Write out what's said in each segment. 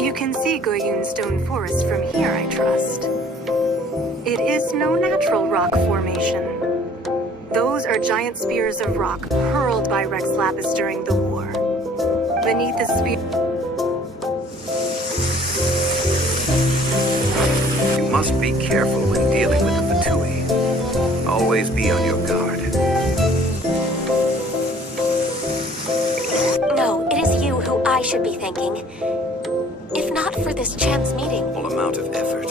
You can see Goyun Stone Forest from here, I trust. It is no natural rock formation. Those are giant spears of rock hurled by Rex Lapis during the war. Beneath the spear... You must be careful when dealing with the Fatui. Always be on your guard. No, it is you who I should be thanking. If not for this chance meeting... Full amount of effort.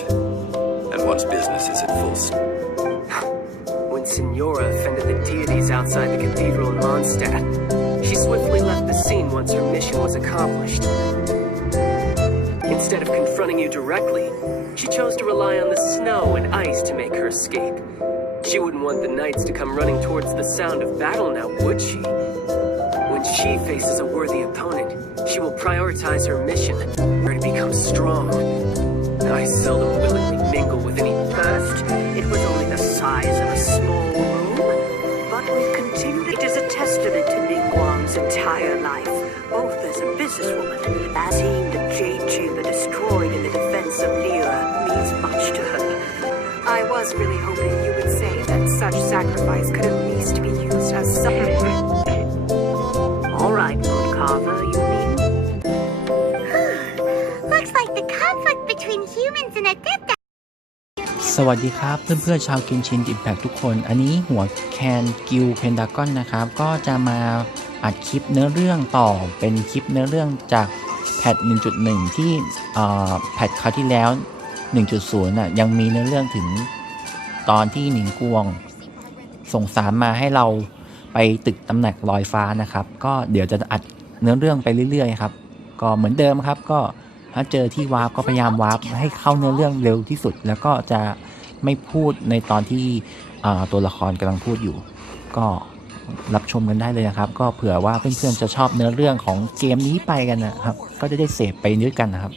And one's business is at full speed. When Signora offended the deities outside the cathedral in Mondstadt, she swiftly left the scene once her mission was accomplished. Instead of confronting you directly, she chose to rely on the snow and ice to make her escape. She wouldn't want the knights to come running towards the sound of battle now, would she? When she faces a worthy opponent, she will prioritize her mission, or to become strong. I seldom willingly mingle with any... First, it was only the size of a small room, but we've continued. It is a testament to Ningguang's entire life, both as a businesswoman, as seeing the Jade Chamber destroyed in the defense of Lyra means much to her. I was really hoping you would say that such sacrifice could at least be used as something. All right, Lord Carver, you mean? Looks like the conflict between humans and Adepta. สวัสดีครับเพื่อนๆชาว Genshin Impact ทุกคนอันนี้หัวแคนกิลเพนดากอนนะครับก็จะมาอัดคลิปเนื้อเรื่องต่อเป็นคลิปเนื้อเรื่องจากแพท 1.1 ที่แพทคราวที่แล้ว 1.0 น่ะยังมีเนื้อเรื่องถึงตอนที่หนิงกวงส่งสารมาให้เราไปตึกตำหนักลอยฟ้านะครับก็เดี๋ยวจะอัดเนื้อเรื่องไปเรื่อยๆครับก็เหมือนเดิมครับก็ถ้าเจอที่วาร์ปก็พยายามวาร์ปให้เข้าเนื้อเรื่องเร็วที่สุดแล้วก็จะไม่พูดในตอนที่ตัวละครกำลังพูดอยู่ก็รับชมกันได้เลยนะครับก็เผื่อว่าเพื่อนๆจะชอบเนื้อเรื่องของเกมนี้ไปกันนะครับก็จะได้เสพไปด้วยกันนะครับ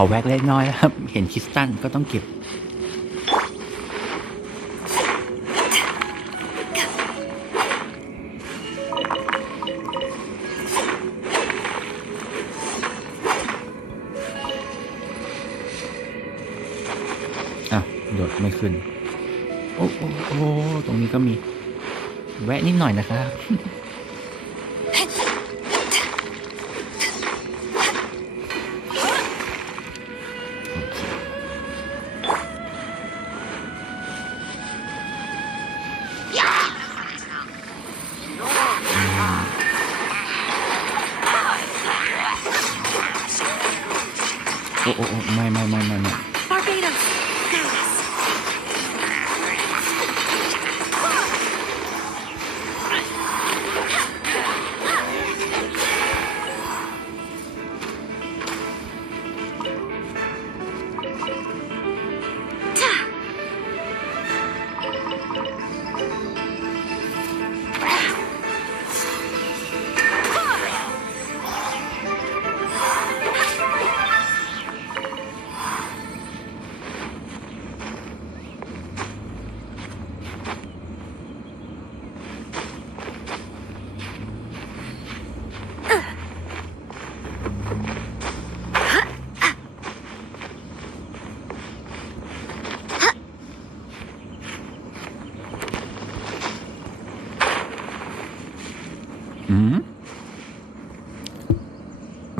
ขอแวกเล็กน้อยนะครับเห็นคริสตัลก็ต้องเก็บโดดไม่ขึ้นโอ้ตรงนี้ก็มีแวะนิดหน่อยนะครับโอ้ไม่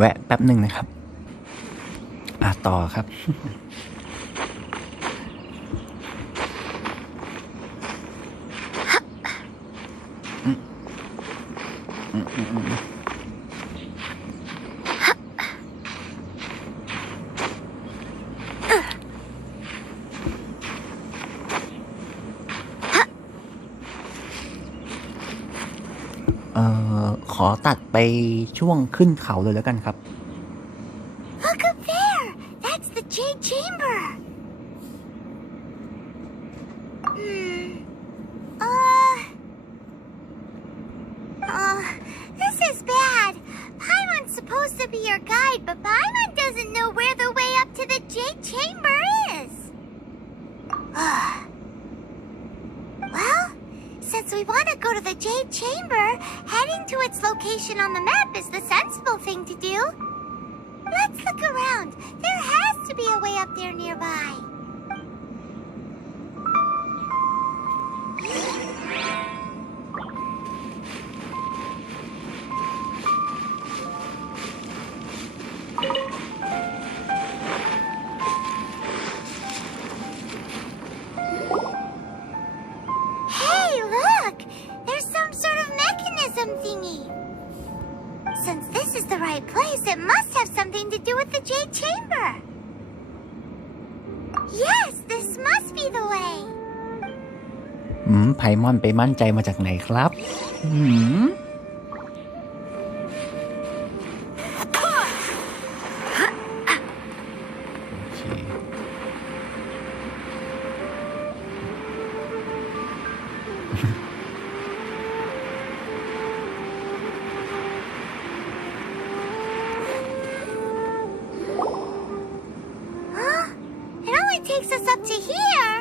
แวะแป๊บหนึ่งนะครับต่อครับ ขอตัดไปช่วงขึ้นเขาเลยแล้วกันครับ Look up there! That's the Jade Chamber! This is bad. Paimon's supposed to be your guide, but Paimon doesn't know where the way up to the Jade Chamber is. Well, since we want to go to the Jade Chamber, heading to its location on the map is the sensible thing to do. Let's look around. There has to be a way up there nearby. Hey, look! There's some sort of mechanism thingy. Since this is the right place, it must have something to do with the Jade Chamber. Yes, this must be the way. ไพมอนไปมั่นใจมาจากไหนครับIt only takes us up to here.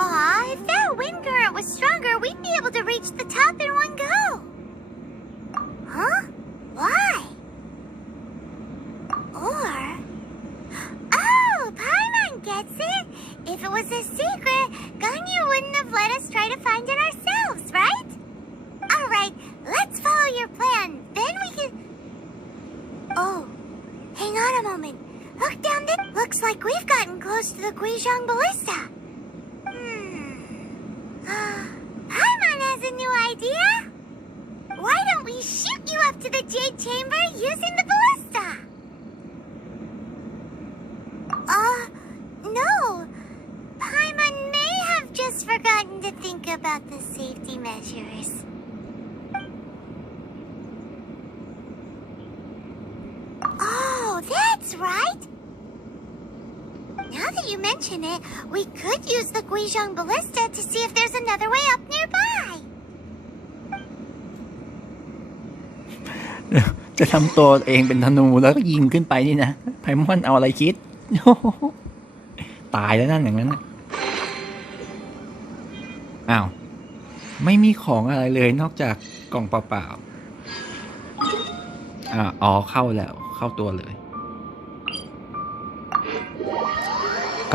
Aw, if that wind current was stronger, we'd be able to reach the top in one go. Huh? Why? Or... Oh, Paimon gets it. If it was a secret, Ganyu wouldn't have let us try to find it ourselves, right? Alright, let's follow your plan. Then we can... Oh, hang on a moment. Look down there. Looks like we've gotten close to the Guizhong Ballista. Paimon has a new idea. Why don't we shoot you up to the Jade Chamber using the ballista? No. Paimon may have just forgotten to think about the safety measures. Oh, that's right. Now that you mention it, we could use the Guizhong Ballista to see if there's another way up nearby. จะทำตัวเองเป็นธนูแล้วก็ยิงขึ้นไปนี่นะไพมอนเอาอะไรคิด ตายแล้วนั่นอย่างนั้นนะอ้าวไม่มีของอะไรเลยนอกจากกล่องเปล่าๆอ๋อเข้าแล้วเข้าตัวเลย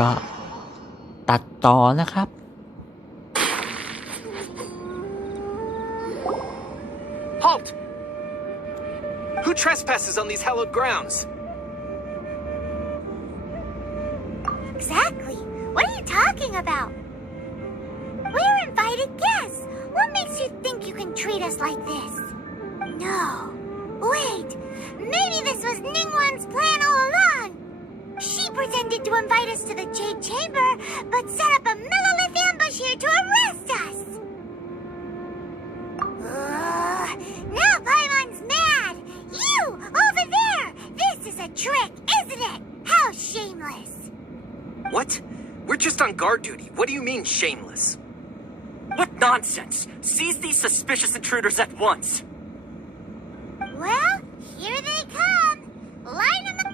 ก็ตัดต่อนะครับ Halt! Who trespasses on these hallowed grounds? Exactly. What are you talking about? We're invited guests. What makes you think you can treat us like this? No. Wait. Maybe this was Ningguang's plan all along. She pretended to invite us to the Jade Chamber, but set up a millilith ambush here to arrest us. Now Paimon's mad. You, over there. This is a trick, isn't it? How shameless. What? We're just on guard duty. What do you mean, shameless? What nonsense! Seize these suspicious intruders at once! Well, here they come. Line them up.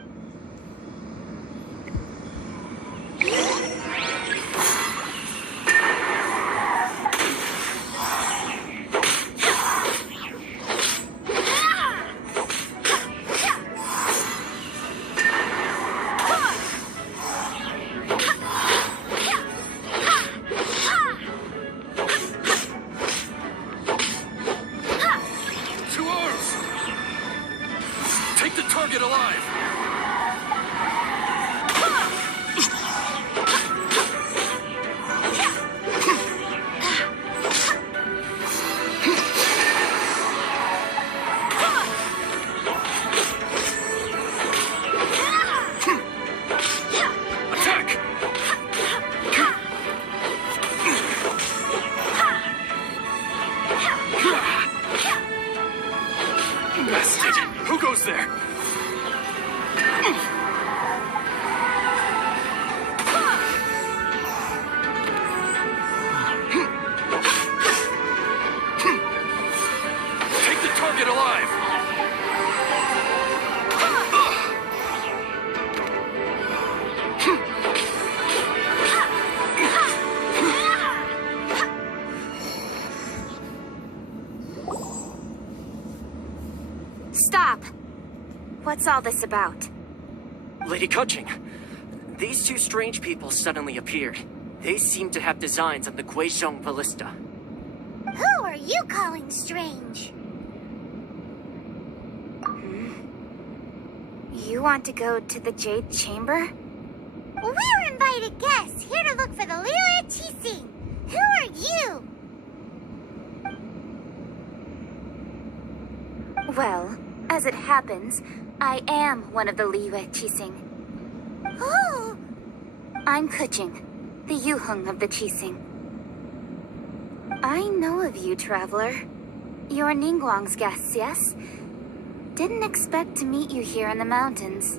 To arms! Take the target alive! Attack! Who goes there? Take the target alive! Stop! What's all this about? Lady Kuching, these two strange people suddenly appeared. They seem to have designs on the Guizhong Ballista. Who are you calling strange? You want to go to the Jade Chamber? We're invited guests here to look for the Liyue Qixing. Who are you? Well, as it happens, I am one of the Liyue Qixing. Oh, I'm Kuching, the Yuheng of the Qixing. I know of you, traveler. You're Ningguang's guests, yes? Didn't expect to meet you here in the mountains.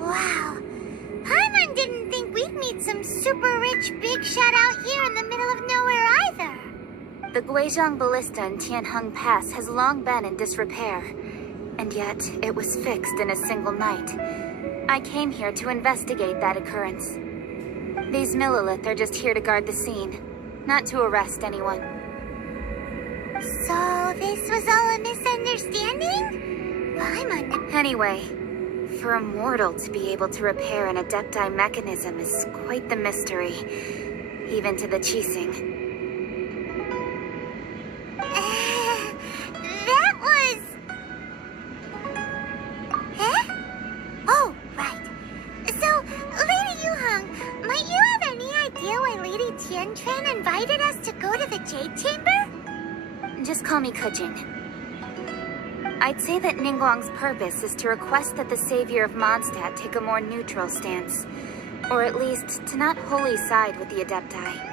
wow. Paimon didn't think we'd meet some super rich big shot out here in the middle of nowhere either. The Guizhong Ballista in Tianheng Pass has long been in disrepair, and yet it was fixed in a single night. I came here to investigate that occurrence. These Millilith are just here to guard the scene, not to arrest anyone. So this was all a misunderstanding? Paimon... Anyway, for a mortal to be able to repair an Adepti mechanism is quite the mystery, even to the Qixing. That was... Huh? Oh, right. So, Lady Yuheng, might you have any idea why Lady Tiantran invited us to go to the Jade Chamber? Just call me Kuching. I'd say that Ningguang's purpose is to request that the savior of Mondstadt take a more neutral stance, or at least to not wholly side with the Adepti.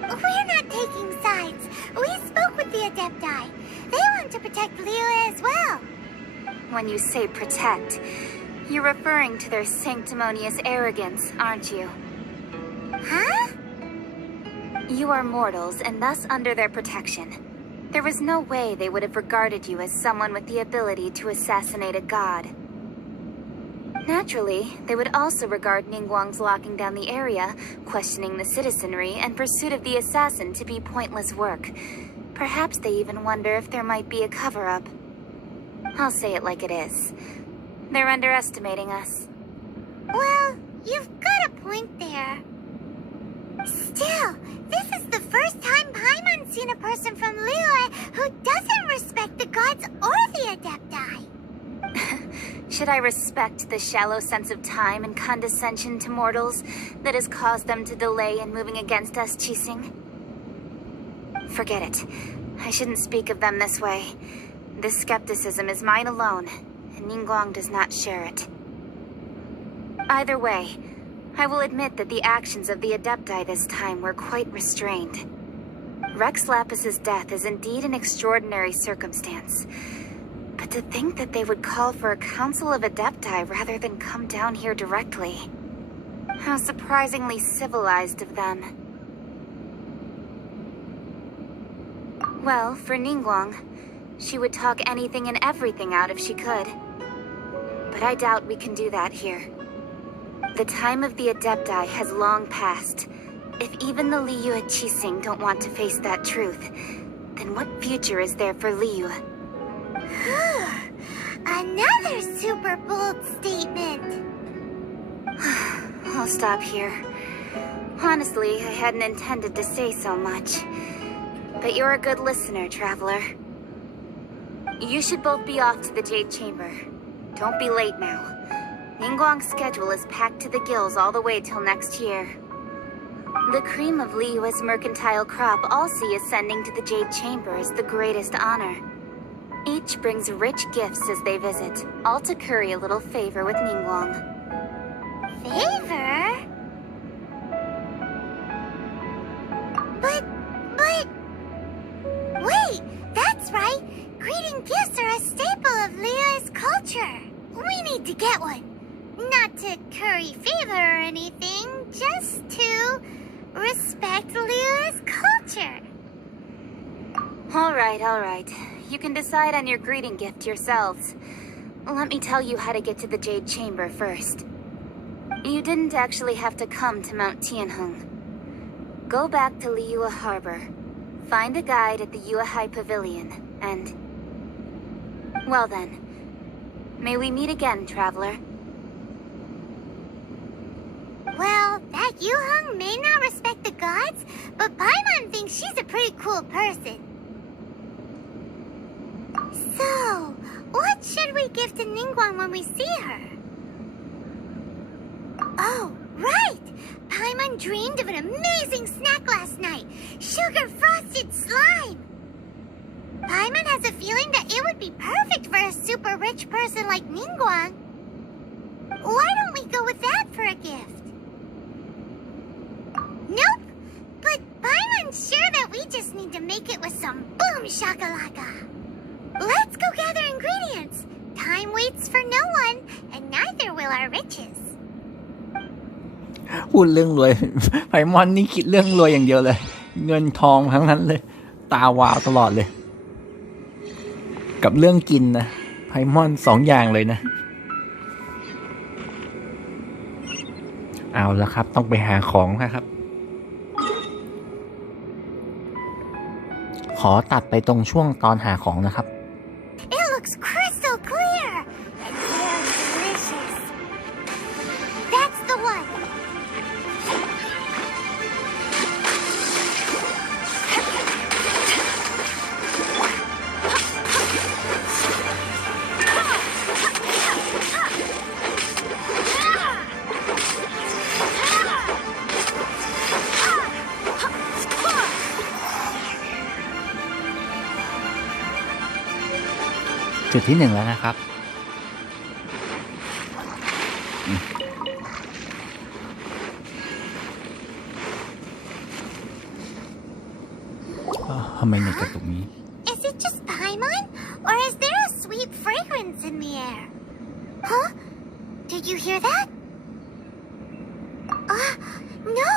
We're not taking sides. We spoke with the Adepti. They want to protect Liyue as well. When you say protect, you're referring to their sanctimonious arrogance, aren't you? Huh? You are mortals and thus under their protection. There was no way they would have regarded you as someone with the ability to assassinate a god. Naturally, they would also regard Ningguang's locking down the area, questioning the citizenry, and pursuit of the assassin to be pointless work. Perhaps they even wonder if there might be a cover-up. I'll say it like it is. They're underestimating us. Well, you've got a point there. Still, this is the first time Paimon's seen a person from Liyue who doesn't respect the gods or the Adepti. Should I respect the shallow sense of time and condescension to mortals that has caused them to delay in moving against us, Qixing? Forget it. I shouldn't speak of them this way. This skepticism is mine alone, and Ningguang does not share it. Either way, I will admit that the actions of the Adepti this time were quite restrained. Rex Lapis's death is indeed an extraordinary circumstance. But to think that they would call for a council of Adepti rather than come down here directly. How surprisingly civilized of them. Well, for Ningguang, she would talk anything and everything out if she could. But I doubt we can do that here. The time of the Adepti has long passed. If even the Liyue Qixing don't want to face that truth, then what future is there for Liyue? Another super bold statement. I'll stop here. Honestly, I hadn't intended to say so much. But you're a good listener, traveler. You should both be off to the Jade Chamber. Don't be late now. Ningguang's schedule is packed to the gills all the way till next year. The cream of Liyue's mercantile crop all see ascending to the Jade Chamber as the greatest honor. Each brings rich gifts as they visit, all to curry a little favor with Ningguang. Favor? But... Wait, that's right. greeting gifts are a staple of Leo's culture. We need to get one. Not to curry favor or anything, just to respect Leo's culture. All right. You can decide on your greeting gift yourselves. Let me tell you how to get to the Jade Chamber first. You didn't actually have to come to Mount Tianheng. Go back to Liyue Harbor. Find a guide at the Yuehai Pavilion, and... Well then. May we meet again, traveler. Well, that Yuheng may not respect the gods, but Paimon thinks she's a pretty cool person. So, what should we give to Ningguang when we see her? Oh, right! Paimon dreamed of an amazing snack last night. Sugar-frosted slime! Paimon has a feeling that it would be perfect for a super rich person like Ningguang. Why don't we go with that for a gift? Nope! But Paimon's sure that we just need to make it with some boom shakalaka. Let's go gather ingredients. Time waits for no one, and neither will our riches. พูดเรื่องรวย ไพมอนนี่คิดเรื่องรวยอย่างเดียวเลย เงินทองทั้งนั้นเลย ตาวาวตลอดเลย กับเรื่องกินนะไพมอน2 อย่างเลยนะ เอาละครับต้องไปหาของนะครับ ขอตัดไปตรงช่วงตอนหาของนะครับ It looks crystal clear and very delicious. That's the one.จุดที่ 1แล้วนะครับทำไมเน็ตกระตุกนี้ Is it just Paimon? Or is there a sweet fragrance in the air? Huh? Did you hear that? No!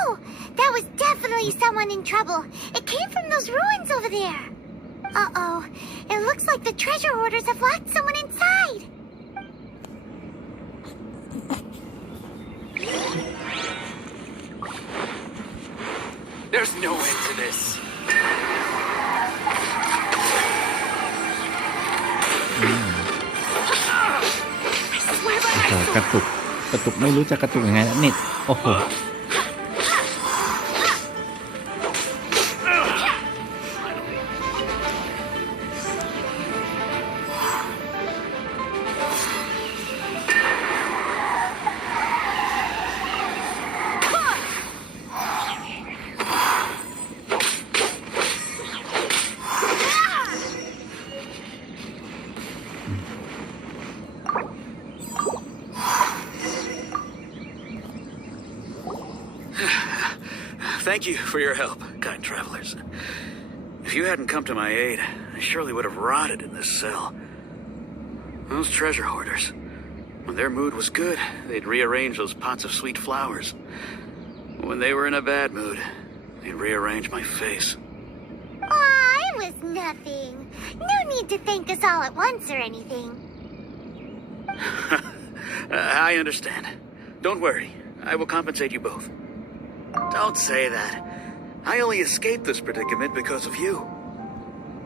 That was definitely someone in trouble. It came from those ruins over there. Uh-oh. It looks like the treasure hoarders have locked someone inside. There's no end to this. กระตุกไม่รู้จะกระตุกยังไงแล้วเน็ตโอ้โหThank you for your help, kind travelers. If you hadn't come to my aid, I surely would have rotted in this cell. Those treasure hoarders, when their mood was good, they'd rearrange those pots of sweet flowers. When they were in a bad mood, they'd rearrange my face. Aw, it was nothing. No need to thank us all at once or anything. I understand. Don't worry. I will compensate you both. Don't say that. I only escaped this predicament because of you.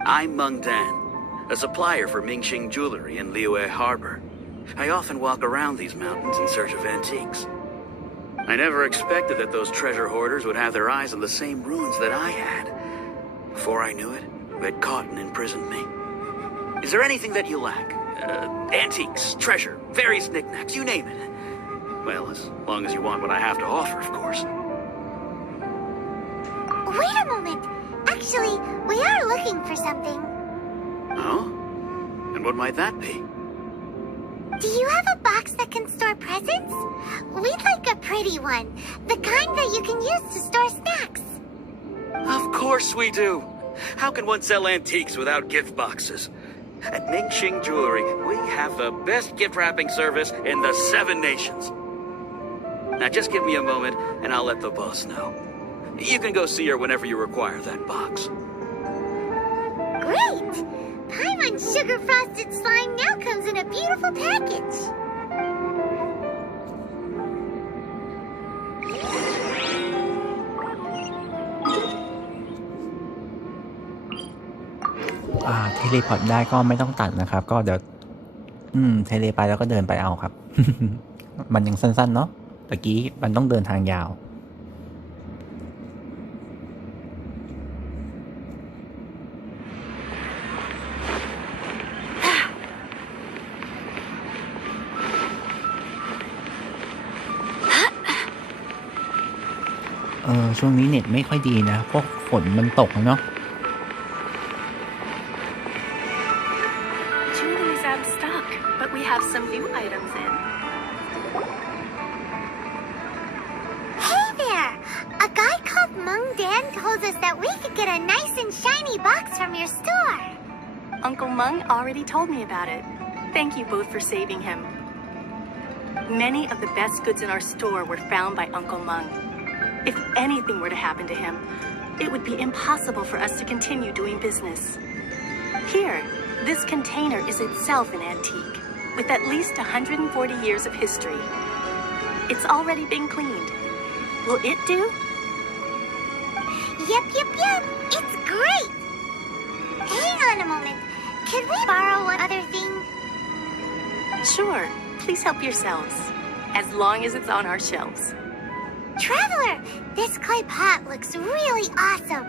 I'm Meng Dan, a supplier for Mingxing jewelry in Liyue Harbor. I often walk around these mountains in search of antiques. I never expected that those treasure hoarders would have their eyes on the same ruins that I had. Before I knew it, they'd caught and imprisoned me. Is there anything that you lack? Antiques, treasure, various knickknacks, you name it. Well, as long as you want what I have to offer, of course. Wait a moment. Actually, we are looking for something. Oh? And what might that be? Do you have a box that can store presents? We'd like a pretty one. The kind that you can use to store snacks. Of course we do. How can one sell antiques without gift boxes? At Ningxing Jewelry, we have the best gift wrapping service in the 7 nations. Now just give me a moment and I'll let the boss know. You can go see her whenever you require that box. Great! Paimon Sugar Frosted Slime now comes in a beautiful package.เทเลพอร์ตได้ก็ไม่ต้องตัดนะครับก็เดี๋ยวเทเลไปแล้วก็เดินไปเอาครับ มันยังสั้นๆเนาะตะกี้มันต้องเดินทางยาวช่วงนี้เน็ตไม่ค่อยดีนะพวกฝนมันตกเนาะhave some new items in. Hey there! A guy called Mung Dan told us that we could get a nice and shiny box from your store. Uncle Mung already told me about it. Thank you both for saving him. Many of the best goods in our store were found by Uncle Mung. If anything were to happen to him, it would be impossible for us to continue doing business. Here, this container is itself an antique, with at least 140 years of history. It's already been cleaned. Will it do? Yep. It's great! Hang on a moment. Could we borrow one other thing? Sure. Please help yourselves. As long as it's on our shelves. Traveler, this clay pot looks really awesome.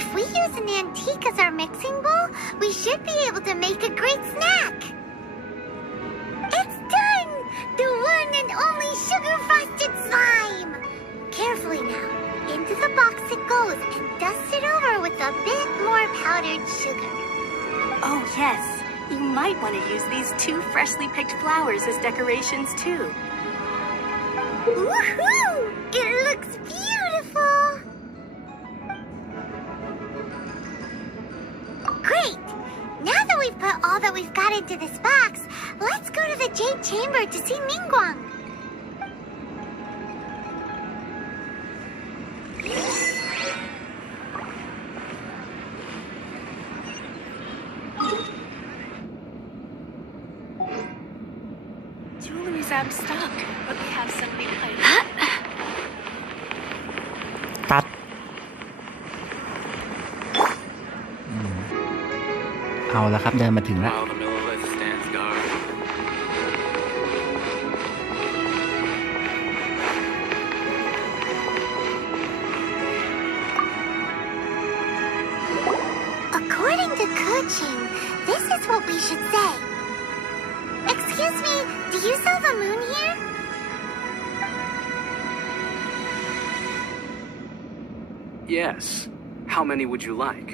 If we use an antique as our mixing bowl, we should be able to make a great snack. It's done! The one and only sugar-frosted slime! Carefully now. Into the box it goes and dust it over with a bit more powdered sugar. Oh, yes. You might want to use these 2 freshly picked flowers as decorations, too. Woohoo! It looks beautiful! Great! Now that we've put all that we've got into this box, let's go to the Jade Chamber to see Ningguang. Jewelry's out of stock, but we have some new items. ตัดเอาแล้วครับเดินมาถึงแล้วAccording to Kuching, this is what we should say. Excuse me, do you sell the moon here? Yes. How many would you like?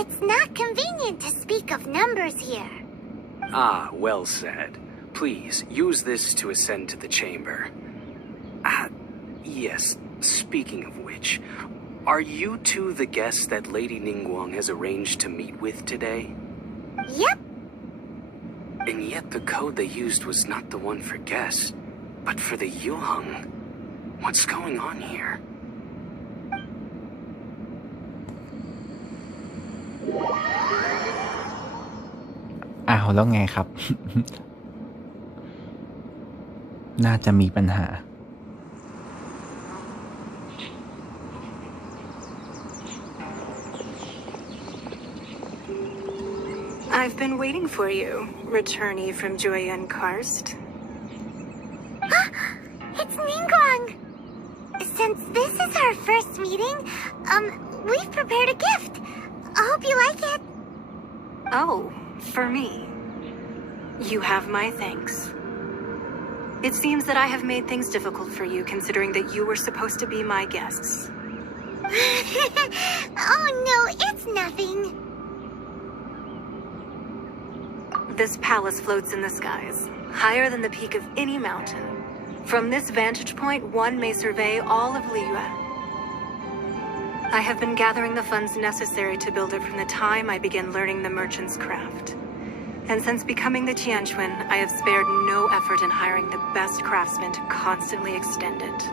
It's not convenient to speak of numbers here. Ah, well said. Please, use this to ascend to the chamber. Yes, speaking of which, are you two the guests that Lady Ningguang has arranged to meet with today? Yep. And yet the code they used was not the one for guests, but for the Yuheng. What's going on here?แล้วไงครับ น่าจะมีปัญหา I've been waiting for you, returnee from Joyun Karst. It's Ningguang! Since this is our first meeting, we've prepared a gift. I hope you like it. Oh, for me. You have my thanks. It seems that I have made things difficult for you, considering that you were supposed to be my guests. Oh no, it's nothing. This palace floats in the skies, higher than the peak of any mountain. From this vantage point, one may survey all of Liyue. I have been gathering the funds necessary to build it from the time I began learning the merchant's craft. And since becoming the Tianquan, I have spared no effort in hiring the best craftsmen to constantly extend it.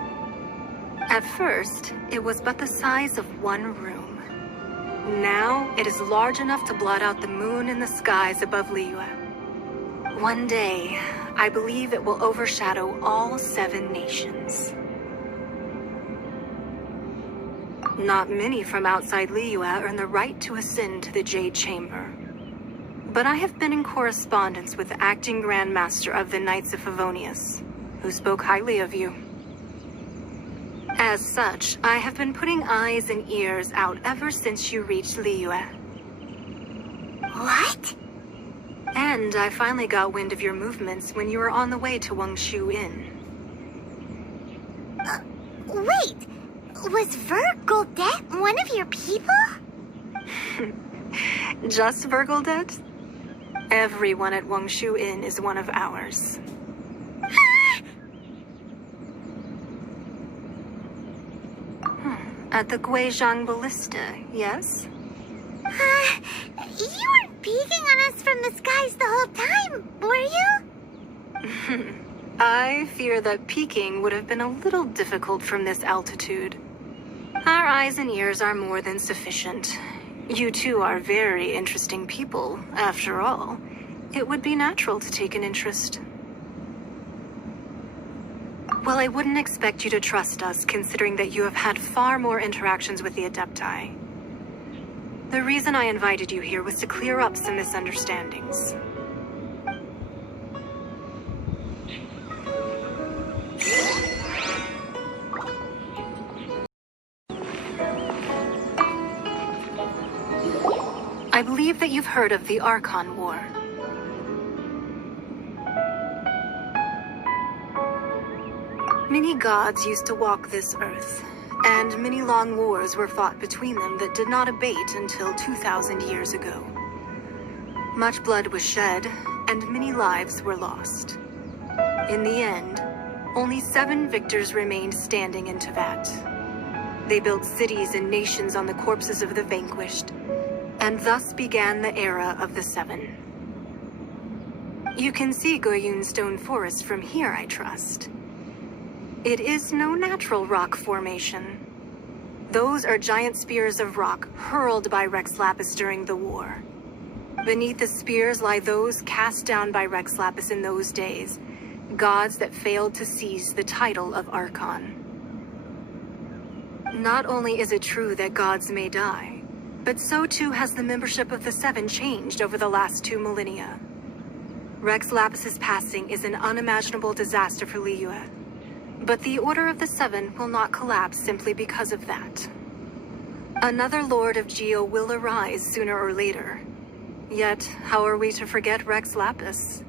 At first, it was but the size of one room. Now, it is large enough to blot out the moon in the skies above Liyue. One day, I believe it will overshadow all 7 nations. Not many from outside Liyue earn the right to ascend to the Jade Chamber. But I have been in correspondence with the acting Grand Master of the Knights of Favonius, who spoke highly of you. As such, I have been putting eyes and ears out ever since you reached Liyue. What? And I finally got wind of your movements when you were on the way to Wangshu Inn. Wait! Was Vergoldet one of your people? Just Vergoldet? Everyone at Wangshu Inn is one of ours. At the Guizhang Ballista, yes? You weren't peeking on us from the skies the whole time, were you? I fear that peeking would have been a little difficult from this altitude. Our eyes and ears are more than sufficient. You two are very interesting people, after all. It would be natural to take an interest. Well, I wouldn't expect you to trust us, considering that you have had far more interactions with the Adepti. The reason I invited you here was to clear up some misunderstandings. I believe that you've heard of the Archon War. Many gods used to walk this earth, and many long wars were fought between them that did not abate until 2,000 years ago. Much blood was shed, and many lives were lost. In the end, only 7 victors remained standing in Teyvat. They built cities and nations on the corpses of the vanquished, and thus began the era of the 7. You can see Goyun Stone Forest from here, I trust. It is no natural rock formation. Those are giant spears of rock hurled by Rex Lapis during the war. Beneath the spears lie those cast down by Rex Lapis in those days, gods that failed to seize the title of Archon. Not only is it true that gods may die, but so too has the membership of the 7 changed over the last 2 millennia. Rex Lapis's passing is an unimaginable disaster for Liyue, but the Order of the 7 will not collapse simply because of that. Another Lord of Geo will arise sooner or later. Yet, how are we to forget Rex Lapis?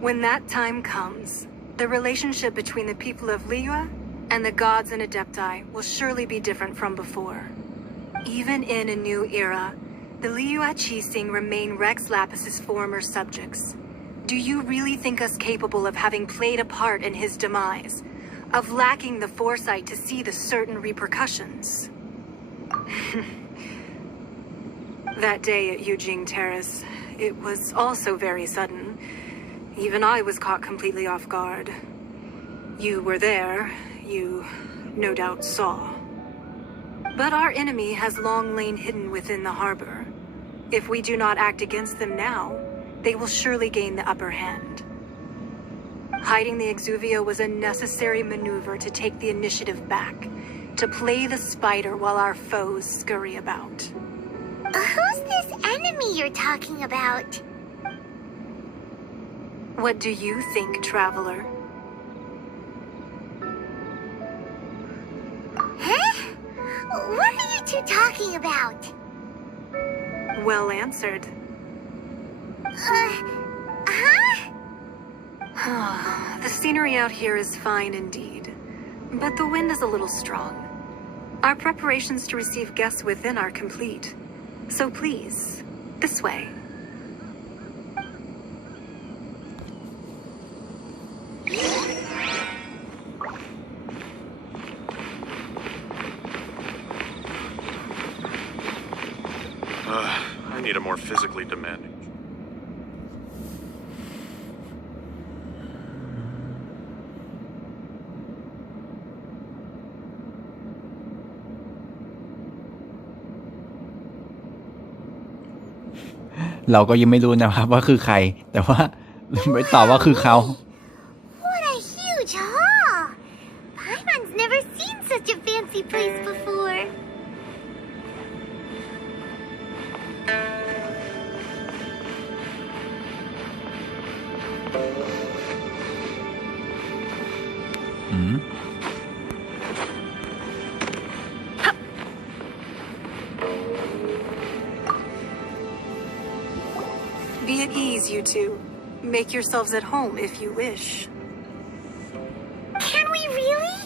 When that time comes, the relationship between the people of Liyue and the gods and Adepti will surely be different from before. Even in a new era, the Liyue Qixing remain Rex Lapis's former subjects. Do you really think us capable of having played a part in his demise? Of lacking the foresight to see the certain repercussions? That day at Yujing Terrace, it was also very sudden. Even I was caught completely off guard. You were there, you no doubt saw. But our enemy has long lain hidden within the harbor. If we do not act against them now, they will surely gain the upper hand. Hiding the Exuvio was a necessary maneuver to take the initiative back, to play the spider while our foes scurry about. Who's this enemy you're talking about? What do you think, Traveler? Huh? What are you two talking about? Well answered. Huh? The scenery out here is fine indeed, but the wind is a little strong. Our preparations to receive guests within are complete, so please, this way. I need a more physically demanding. เราก็ยังไม่รู้นะครับว่าคือใครแต่ว่าไม่ตอบว่าคือเขา What a huge hall! Paimon's never seen such a fancy place before. Be at ease, you two. Make yourselves at home if you wish. Can we really?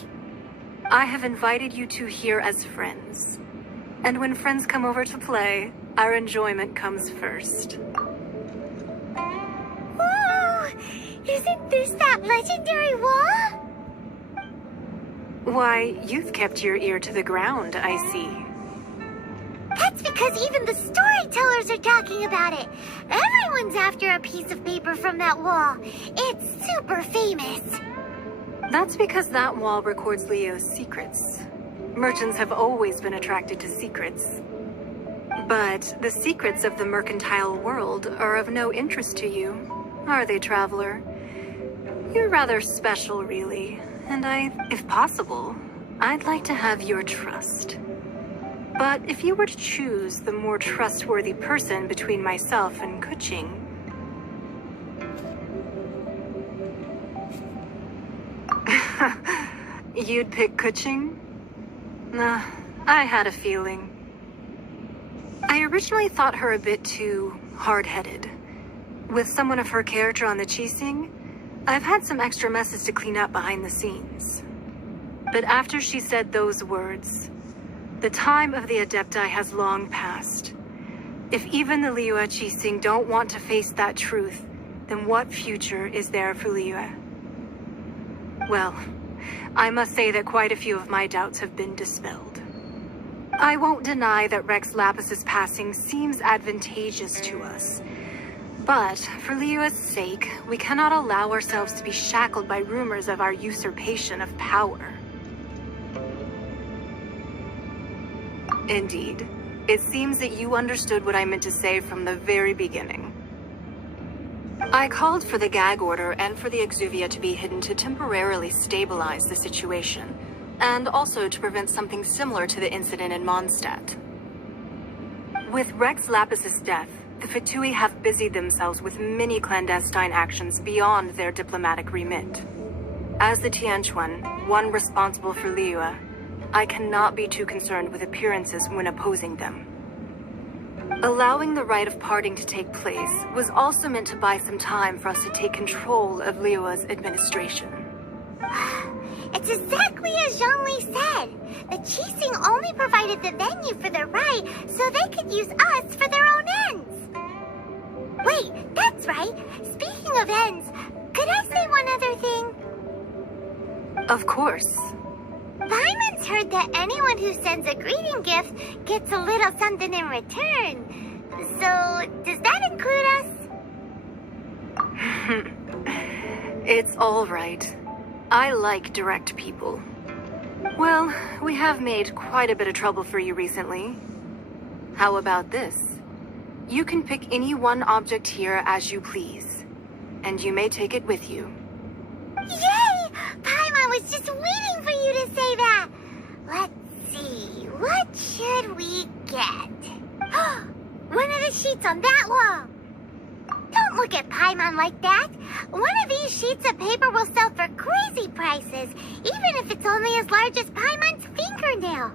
I have invited you two here as friends. And when friends come over to play, our enjoyment comes first. Whoa! Isn't this that legendary wall? Why, you've kept your ear to the ground, I see. That's because even the storytellers are talking about it. Everyone's after a piece of paper from that wall. It's super famous. That's because that wall records Leo's secrets. Merchants have always been attracted to secrets. But the secrets of the mercantile world are of no interest to you, are they, traveler? You're rather special, really. And if possible, I'd like to have your trust. But if you were to choose the more trustworthy person between myself and Kuching... You'd pick Kuching? Nah, I had a feeling. I originally thought her a bit too hard-headed. With someone of her character on the Qixing, I've had some extra messes to clean up behind the scenes. But after she said those words, the time of the Adepti has long passed. If even the Liyue Qixing don't want to face that truth, then what future is there for Liyue? Well, I must say that quite a few of my doubts have been dispelled. I won't deny that Rex Lapis's passing seems advantageous to us. But, for Liyue's sake, we cannot allow ourselves to be shackled by rumors of our usurpation of power. Indeed. It seems that you understood what I meant to say from the very beginning. I called for the gag order and for the Exuvia to be hidden to temporarily stabilize the situation, and also to prevent something similar to the incident in Mondstadt. With Rex Lapis's death, the Fatui have busied themselves with many clandestine actions beyond their diplomatic remit. As the Tianquan, one responsible for Liyue, I cannot be too concerned with appearances when opposing them. Allowing the rite of parting to take place was also meant to buy some time for us to take control of Liyue's administration. It's exactly as Zhongli said. The Qixing only provided the venue for the rite so they could use us for their own ends. Wait, that's right. Speaking of ends, could I say one other thing? Of course. Paimon's heard that anyone who sends a greeting gift gets a little something in return. So, does that include us? It's all right. I like direct people. Well, we have made quite a bit of trouble for you recently. How about this? You can pick any one object here as you please, and you may take it with you. Yay! Paimon was just waiting for you to say that. Let's see, what should we get? One of the sheets on that wall. Don't look at Paimon like that. One of these sheets of paper will sell for crazy prices, even if it's only as large as Paimon's fingernail.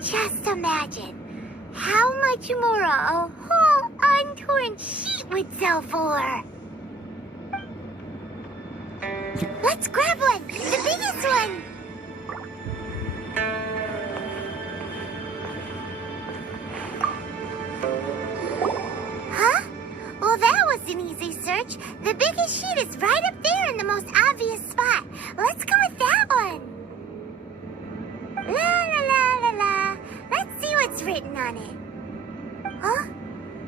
Just imagine how much more a whole untorn sheet would sell for. Let's grab one, the biggest one. Huh? Well, that was an easy search. The biggest sheet is right up there in the most obvious spot. Let's go with that one. La la la la la. Let's see what's written on it. Huh?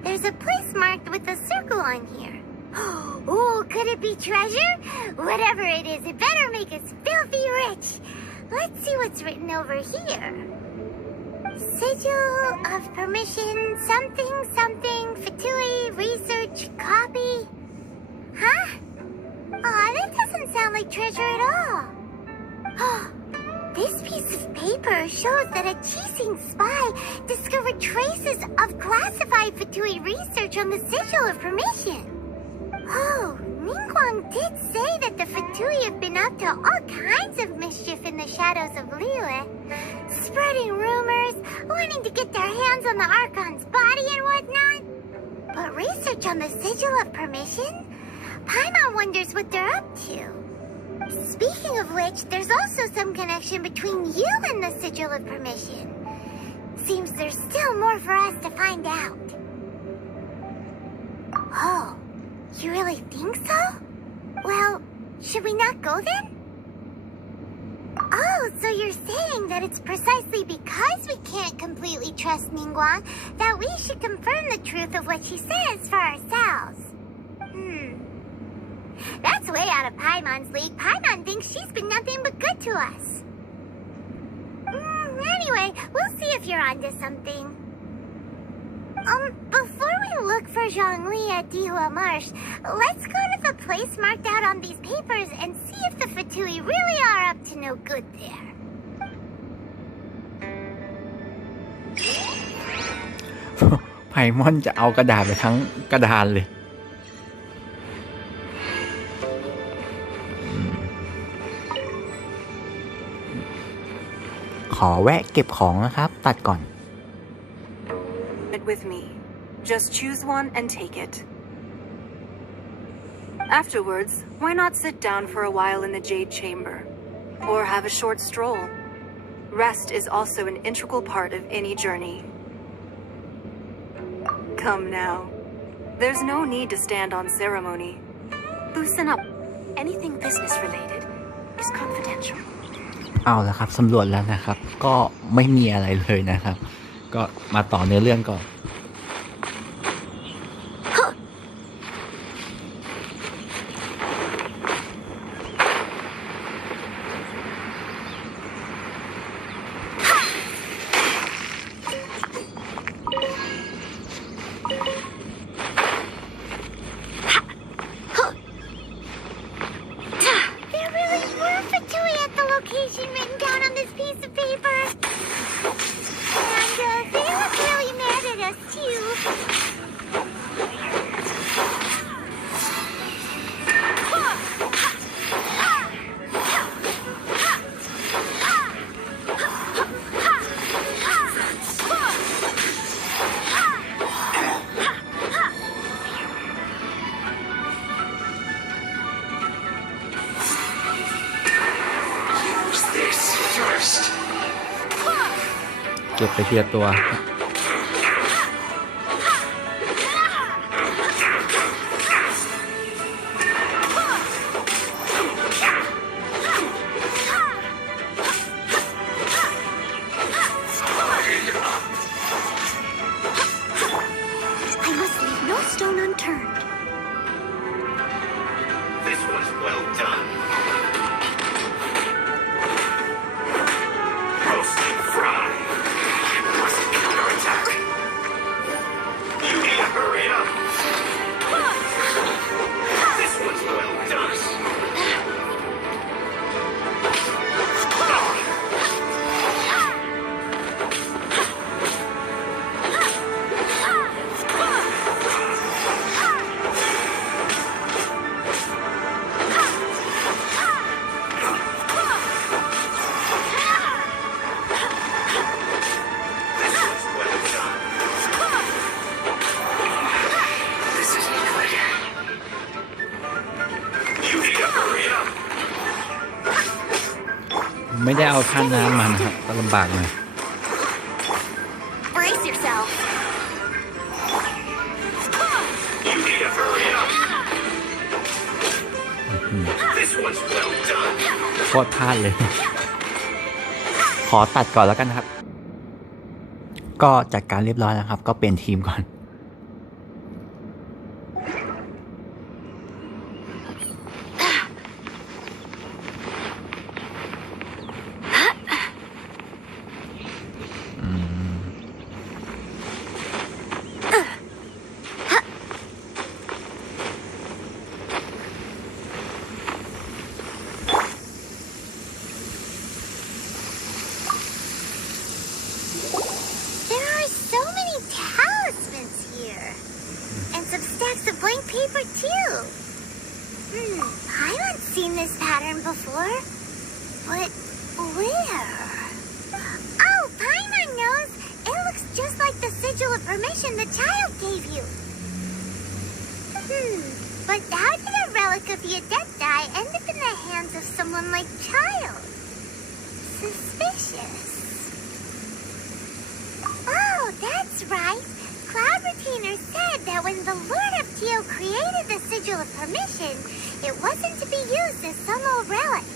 There's a place marked with a circle on here. Oh, could it be treasure? Whatever it is, it better make us filthy rich. Let's see what's written over here. Sigil of permission, something, Fatui, research, copy. Huh? Aw, that doesn't sound like treasure at all. This piece of paper shows that a Qixing spy discovered traces of classified Fatui research on the Sigil of permission. Oh, Ningguang did say that the Fatui have been up to all kinds of mischief in the shadows of Liyue, spreading rumors, wanting to get their hands on the Archon's body and whatnot. But research on the Sigil of permission? Paimon wonders what they're up to. Speaking of which, there's also some connection between you and the Sigil of permission. Seems there's still more for us to find out. Oh. You really think so? Well, should we not go then? Oh, so you're saying that it's precisely because we can't completely trust Ningguang that we should confirm the truth of what she says for ourselves. That's way out of Paimon's league. Paimon thinks she's been nothing but good to us. Anyway, we'll see if you're onto something. Before we look for Zhongli at Dihua Marsh, let's go to the place marked out on these papers and see if the Fatui really are up to no good there. ไพมอนจะเอากระดาษไปทั้งกระดานเลยขอแวะเก็บของนะครับตัดก่อน With me. Just choose one and take it. Afterwards, why not sit down for a while in the Jade Chamber? Or have a short stroll? Rest is also an integral part of any journey. Come now. There's no need to stand on ceremony. Loosen up. Anything business-related is confidential. เอาละครับสำรวจแล้วนะครับก็ไม่มีอะไรเลยนะครับก็มาต่อเนื้อเรื่องก่อนเก็บไปทีละตัว ไม่ได้เอาท่าน้ำมันครับก็ลำบากหน่อย Brace yourself. โคตรพลาดเลย ขอตัดก่อนแล้วกันครับ ก็จัดการเรียบร้อยแล้วครับก็เปลี่ยนทีมก่อนPaimon's seen this pattern before, but where? Oh, Paimon knows! It looks just like the sigil of permission the child gave you. But how did a relic of the Adepti end up in the hands of someone like Child? Suspicious. Oh, that's right. Cloud Retainer said that when the Lord of Geo created the Sigil of Permission, it wasn't to be used as some old relic.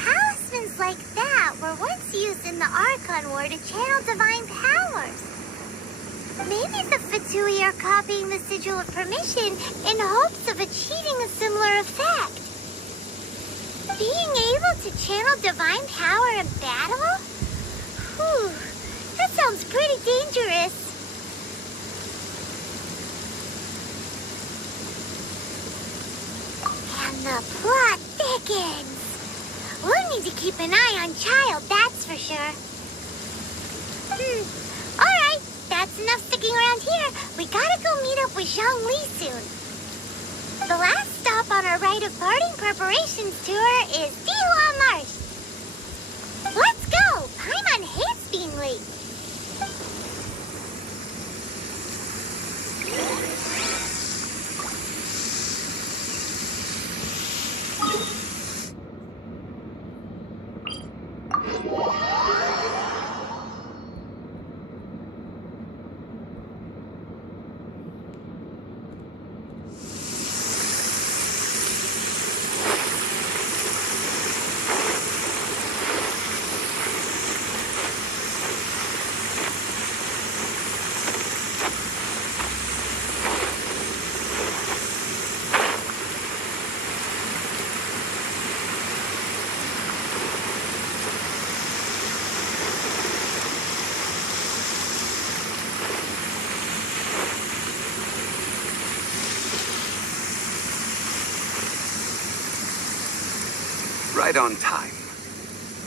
Talismans like that were once used in the Archon War to channel divine powers. Maybe the Fatui are copying the Sigil of Permission in hopes of achieving a similar effect. Being able to channel divine power in battle? Whew, that sounds pretty dangerous. And the plot thickens. We'll need to keep an eye on Child, that's for sure. Alright, that's enough sticking around here. We gotta go meet up with Zhongli soon. The last stop on our rite of parting preparations tour is Dihua Marsh. Let's go! Paimon hates being late. Right on time.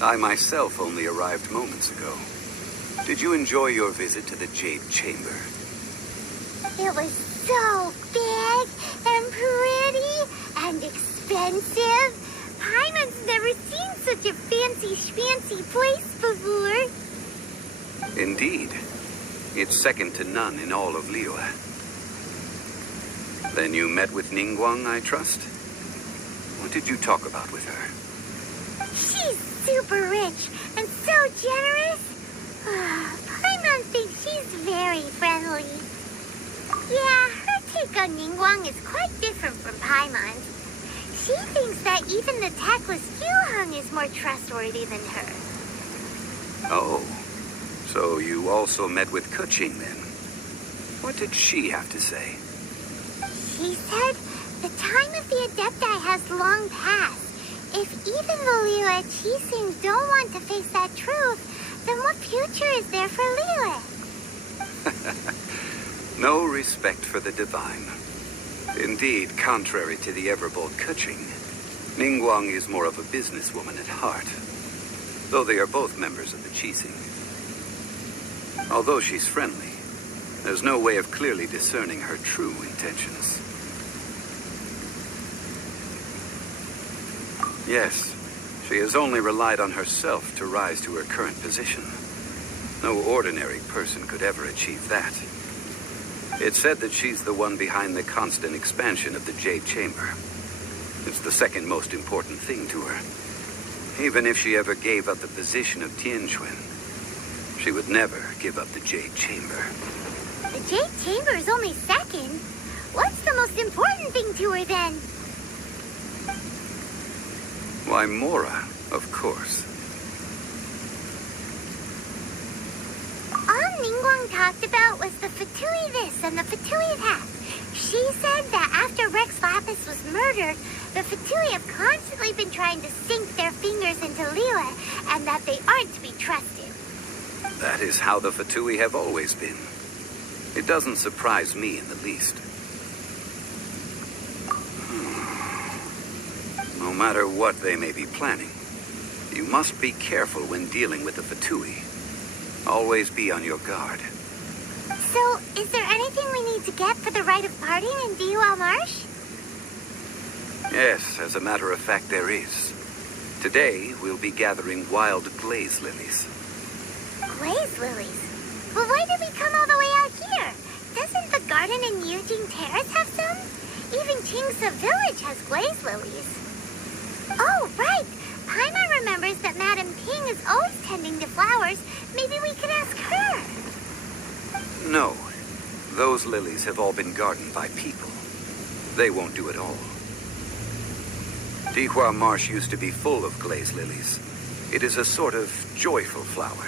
I myself only arrived moments ago. Did you enjoy your visit to the Jade Chamber? It was so big and pretty and expensive. Paimon's never seen such a fancy place before. Indeed. It's second to none in all of Liyue. Then you met with Ningguang, I trust? What did you talk about with her? She's super rich and so generous. Paimon thinks she's very friendly. Yeah, her take on Ningguang is quite different from Paimon's. She thinks that even the tactless Yuheng is more trustworthy than her. Oh, so you also met with Keqing then? What did she have to say? She said the time of the Adepti has long passed. If even the Liyue Qixing don't want to face that truth, then what future is there for Liyue? No respect for the divine. Indeed, contrary to the ever-bold Keqing, Ningguang is more of a businesswoman at heart, though they are both members of the Qixing. Although she's friendly, there's no way of clearly discerning her true intentions. Yes, she has only relied on herself to rise to her current position. No ordinary person could ever achieve that. It's said that she's the one behind the constant expansion of the Jade Chamber. It's the second most important thing to her. Even if she ever gave up the position of Tianquan, she would never give up the Jade Chamber. The Jade Chamber is only second. What's the most important thing to her then? Why, Mora, of course. On Ningguang talked about was the Fatui this and the Fatui that. She said that after Rex Lapis was murdered, the Fatui have constantly been trying to sink their fingers into Liyue, and that they aren't to be trusted. That is how the Fatui have always been. It doesn't surprise me in the least. No matter what they may be planning, you must be careful when dealing with the Fatui. Always be on your guard. So, is there anything we need to get for the rite of parting in Dihua Marsh? Yes, as a matter of fact, there is. Today, we'll be gathering wild glaze lilies. Glaze lilies? Well, why did we come all the way out here? Doesn't the garden in Yujing Terrace have some? Even Qingsa Village has glaze lilies. Oh, right! Paimon remembers that Madame Ping is always tending to flowers. Maybe we could ask her. No. Those lilies have all been gardened by people. They won't do it all. Dihua Marsh used to be full of glaze lilies. It is a sort of joyful flower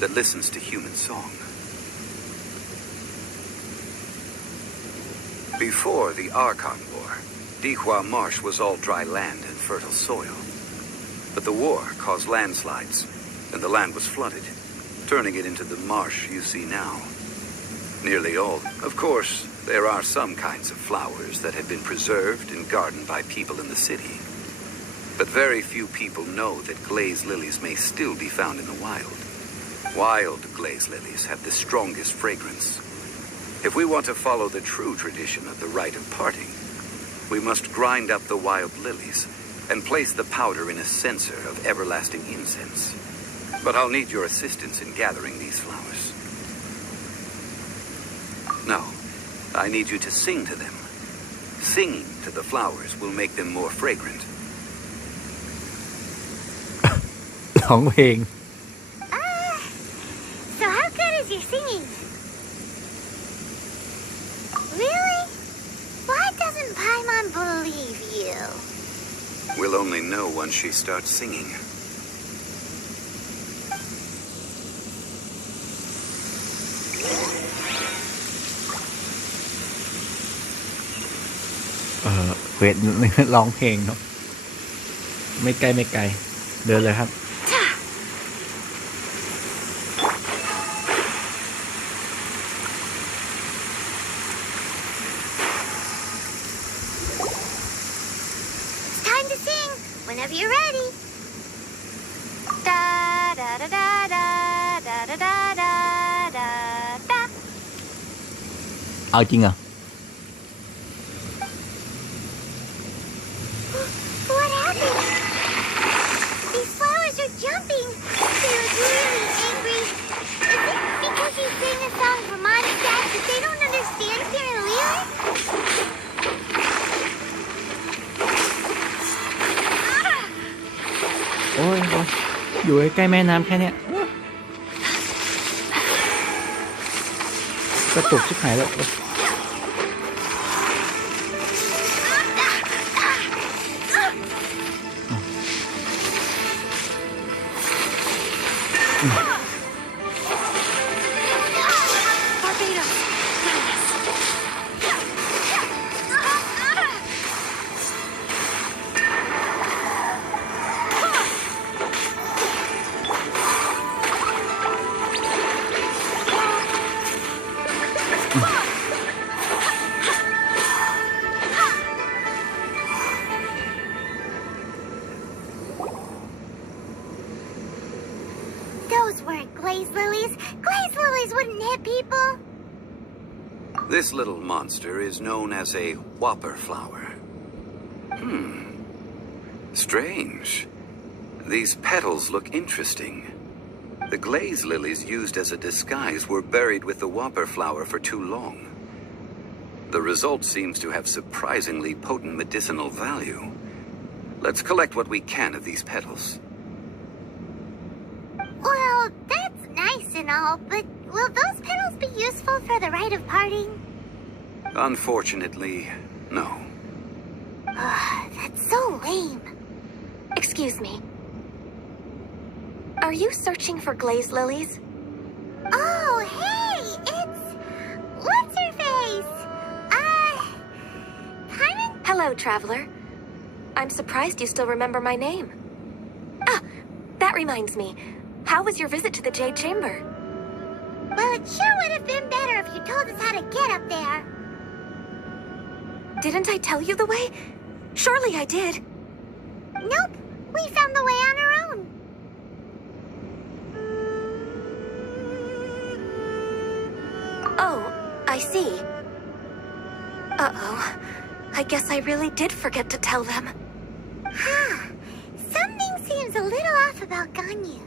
that listens to human song. Before the Archon War, Dihua Marsh was all dry land and fertile soil. But the war caused landslides, and the land was flooded, turning it into the marsh you see now. Nearly all. Of course, there are some kinds of flowers that have been preserved and gardened by people in the city. But very few people know that glaze lilies may still be found in the wild. Wild glaze lilies have the strongest fragrance. If we want to follow the true tradition of the rite of parting, we must grind up the wild lilies and place the powder in a censer of everlasting incense. But I'll need your assistance in gathering these flowers. No, I need you to sing to them. Singing to the flowers will make them more fragrant. ร้องเพลง So how good is your singing? Really? Why doesn't Paimon believe you? We'll only know once she starts singing.เวท ร้องเพลงเนาะไม่ไกลไม่ไกลเดินเลยครับ It's time to sing. Whenever you're ready. Da da da da da da da da da da. เอาจริงเหรอ What happened? These flowers are jumping. They look really angry. Is it because you sang a song for Mondstadt that they don't understand here in Liyue? โอ้ยอยู่ใกล้แม่น้ำแค่เนี้ยกระตุกชิบหายแล้วThose weren't glaze lilies. Glaze lilies wouldn't hit people. This little monster is known as a whopper flower. Strange. These petals look interesting. The glaze lilies used as a disguise were buried with the whopper flower for too long. The result seems to have surprisingly potent medicinal value. Let's collect what we can of these petals. Well, that's nice and all, but will those petals be useful for the rite of parting? Unfortunately, no. That's so lame. Excuse me. Are you searching for glaze lilies? Oh, hey! Hello, traveler. I'm surprised you still remember my name. Ah, that reminds me. How was your visit to the Jade Chamber? Well, it sure would have been better if you told us how to get up there. Didn't I tell you the way? Surely I did. Nope, we found the way on our own. Oh, I see. Uh-oh. I guess I really did forget to tell them. Something seems a little off about Ganyu.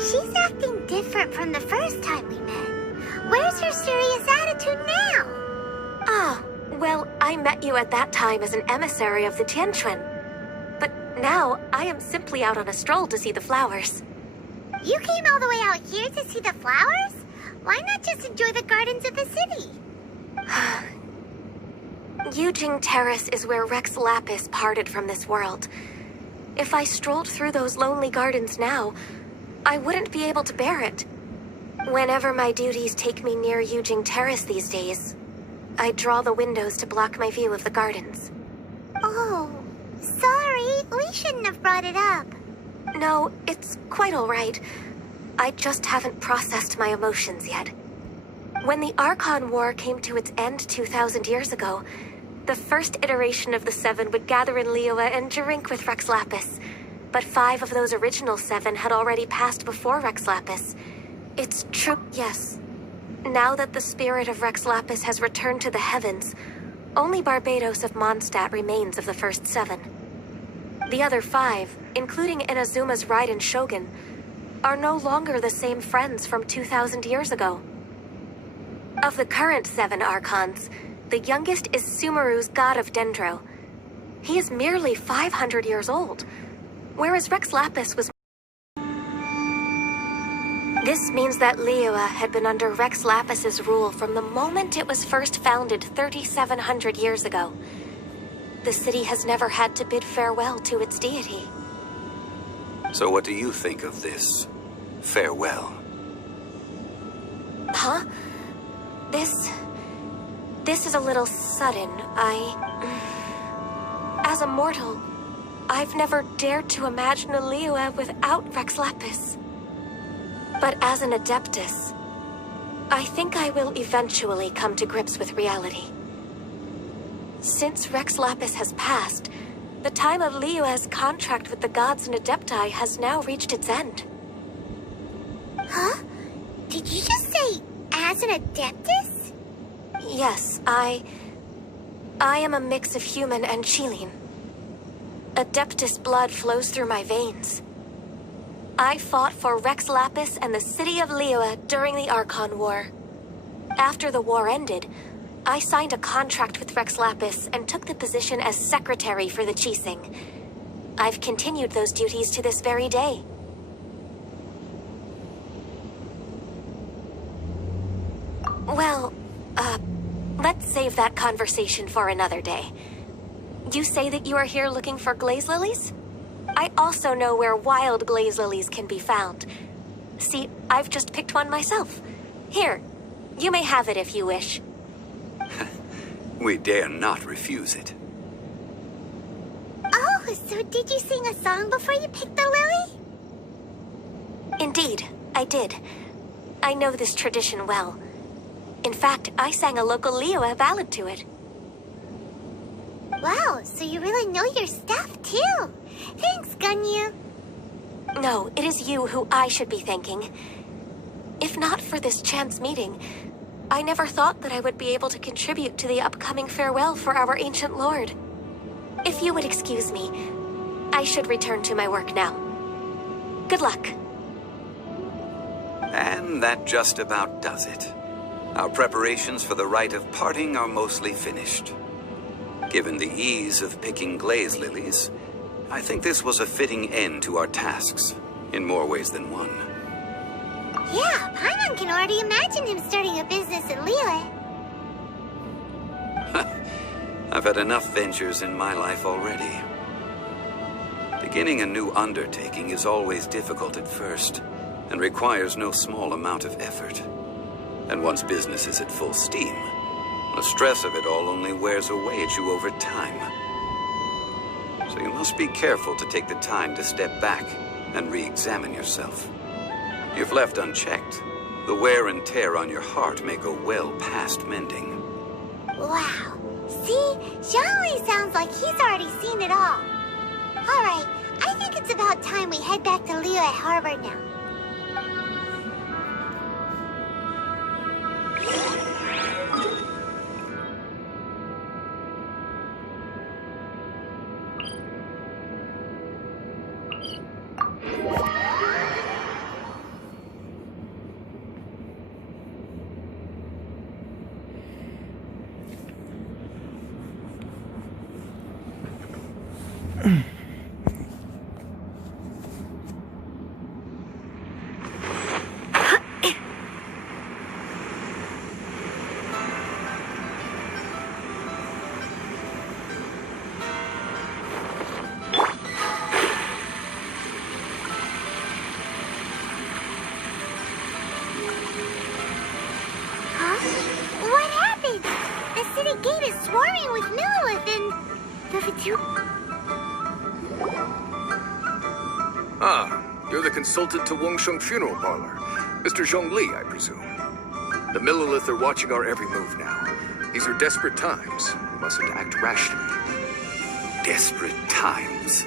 She's acting different from the first time we met. Where's her serious attitude now? Ah, well, I met you at that time as an emissary of the Tianquan. But now, I am simply out on a stroll to see the flowers. You came all the way out here to see the flowers? Why not just enjoy the gardens of the city? Yujing Terrace is where Rex Lapis parted from this world. If I strolled through those lonely gardens now, I wouldn't be able to bear it. Whenever my duties take me near Yujing Terrace these days, I draw the windows to block my view of the gardens. Oh, sorry. We shouldn't have brought it up. No, it's quite all right. I just haven't processed my emotions yet. When the Archon War came to its end 2,000 years ago, the first iteration of the Seven would gather in Liyue and drink with Rex Lapis. But 5 of those original 7 had already passed before Rex Lapis. It's true, yes. Now that the spirit of Rex Lapis has returned to the heavens, only Barbados of Mondstadt remains of the first 7. The other 5, including Inazuma's Raiden Shogun, are no longer the same friends from 2,000 years ago. Of the current 7 Archons, the youngest is Sumeru's god of Dendro. He is merely 500 years old, whereas Rex Lapis was... This means that Liyue had been under Rex Lapis's rule from the moment it was first founded 3,700 years ago. The city has never had to bid farewell to its deity. So what do you think of this farewell? Huh? This is a little sudden. As a mortal, I've never dared to imagine a Liyue without Rex Lapis. But as an Adeptus, I think I will eventually come to grips with reality. Since Rex Lapis has passed, the time of Liyue's contract with the gods and Adepti has now reached its end. Huh? Did you just say, as an Adeptus? Yes, I am a mix of human and Qilin. Adeptus blood flows through my veins. I fought for Rex Lapis and the city of Liyue during the Archon War. After the war ended, I signed a contract with Rex Lapis and took the position as secretary for the Qixing. I've continued those duties to this very day. Well, let's save that conversation for another day. You say that you are here looking for glaze lilies? I also know where wild glaze lilies can be found. See, I've just picked one myself. Here, you may have it if you wish. We dare not refuse it. Oh, so did you sing a song before you picked the lily? Indeed, I did. I know this tradition well. In fact, I sang a local Liyue ballad to it. Wow, so you really know your stuff, too. Thanks, Ganyu. No, it is you who I should be thanking. If not for this chance meeting, I never thought that I would be able to contribute to the upcoming farewell for our ancient lord. If you would excuse me, I should return to my work now. Good luck. And that just about does it. Our preparations for the rite of parting are mostly finished. Given the ease of picking glaze lilies, I think this was a fitting end to our tasks, in more ways than one. Yeah, Paimon can already imagine him starting a business at Liyue. I've had enough ventures in my life already. Beginning a new undertaking is always difficult at first, and requires no small amount of effort. And once business is at full steam, The stress of it all only wears away at you over time. So you must be careful to take the time to step back and re-examine yourself. If left unchecked, the wear and tear on your heart may go well past mending. Wow. See? Zhongli sounds like he's already seen it all. Alright, I think it's about time we head back to Liyue Harbor now. Gate is swarming with Millilith and the Fatu. Ah, you're the consultant to Wangsheng Funeral Parlor. Mr. Zhongli, I presume. The Millilith are watching our every move now. These are desperate times. We mustn't act rashly. Desperate times?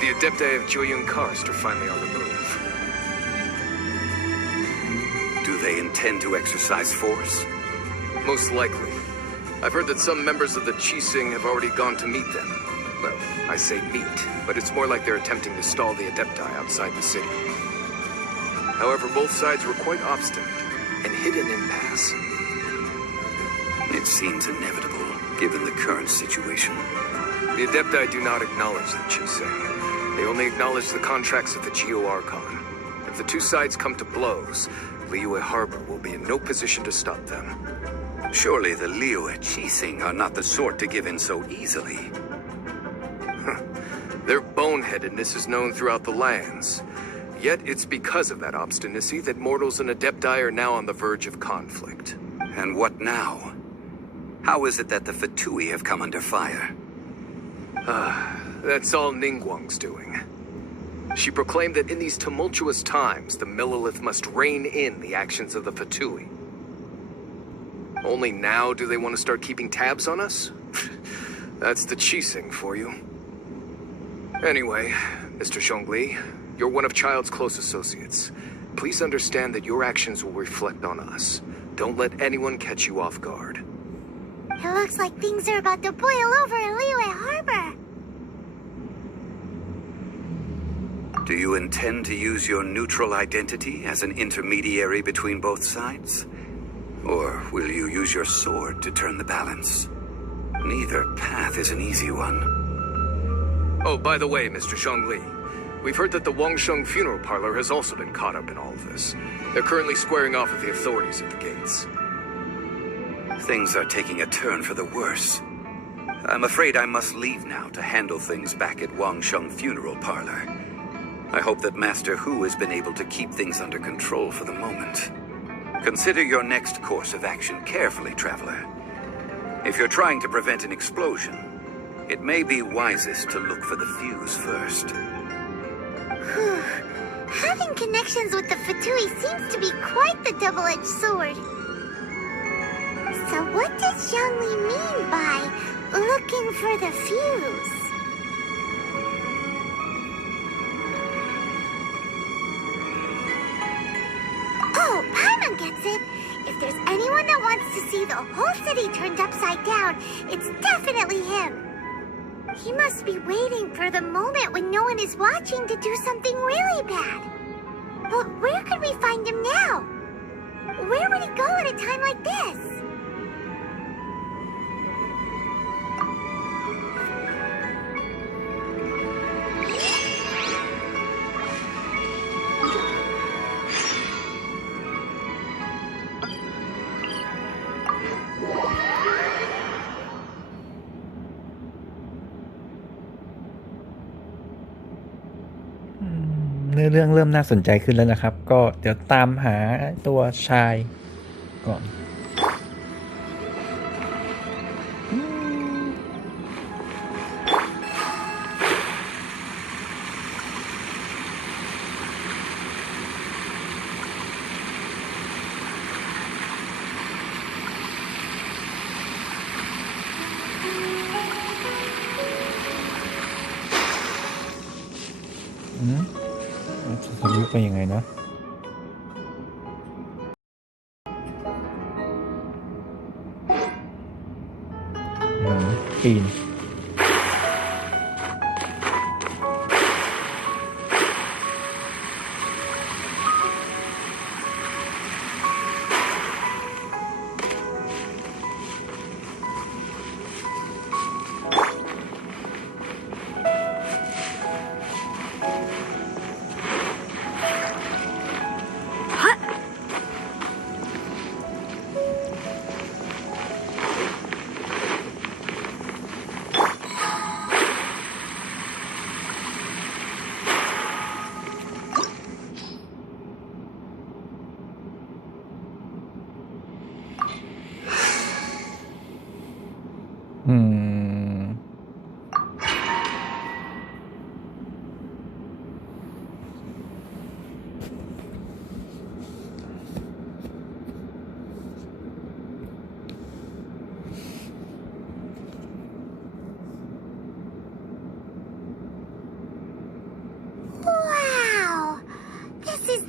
The Adepti of Joyun Karst are finally on the move. Do they intend to exercise force? Most likely. I've heard that some members of the Qixing have already gone to meet them. Well, I say meet, but it's more like they're attempting to stall the Adepti outside the city. However, both sides were quite obstinate and hit an impasse. It seems inevitable, given the current situation. The Adepti do not acknowledge the Qixing. They only acknowledge the contracts of the Geo Archon. If the two sides come to blows, Liyue Harbor will be in no position to stop them. Surely the Liyue Qixing are not the sort to give in so easily. Their boneheadedness is known throughout the lands. Yet it's because of that obstinacy that mortals and Adepti are now on the verge of conflict. And what now? How is it that the Fatui have come under fire? That's all Ningguang's doing. She proclaimed that in these tumultuous times, the Millilith must rein in the actions of the Fatui. Only now do they want to start keeping tabs on us? That's the Qixing for you. Anyway, Mr. Zhongli, you're one of Child's close associates. Please understand that your actions will reflect on us. Don't let anyone catch you off guard. It looks like things are about to boil over in Liyue Harbor. Do you intend to use your neutral identity as an intermediary between both sides? Or will you use your sword to turn the balance? Neither path is an easy one. Oh, by the way, Mr. Zhongli, we've heard that the Wangsheng Funeral Parlor has also been caught up in all of this. They're currently squaring off with the authorities at the gates. Things are taking a turn for the worse. I'm afraid I must leave now to handle things back at Wangsheng Funeral Parlor. I hope that Master Hu has been able to keep things under control for the moment. Consider your next course of action carefully, Traveler. If you're trying to prevent an explosion, it may be wisest to look for the fuse first. Having connections with the Fatui seems to be quite the double-edged sword. So what does Zhongli mean by looking for the fuse? Oh, Paimon gets it. If there's anyone that wants to see the whole city turned upside down, it's definitely him. He must be waiting for the moment when no one is watching to do something really bad. But where could we find him now? Where would he go at a time like this?เนื้อเรื่องเริ่มน่าสนใจขึ้นแล้วนะครับก็เดี๋ยวตามหาตัวชายก่อน เป็นยังไงนะปีน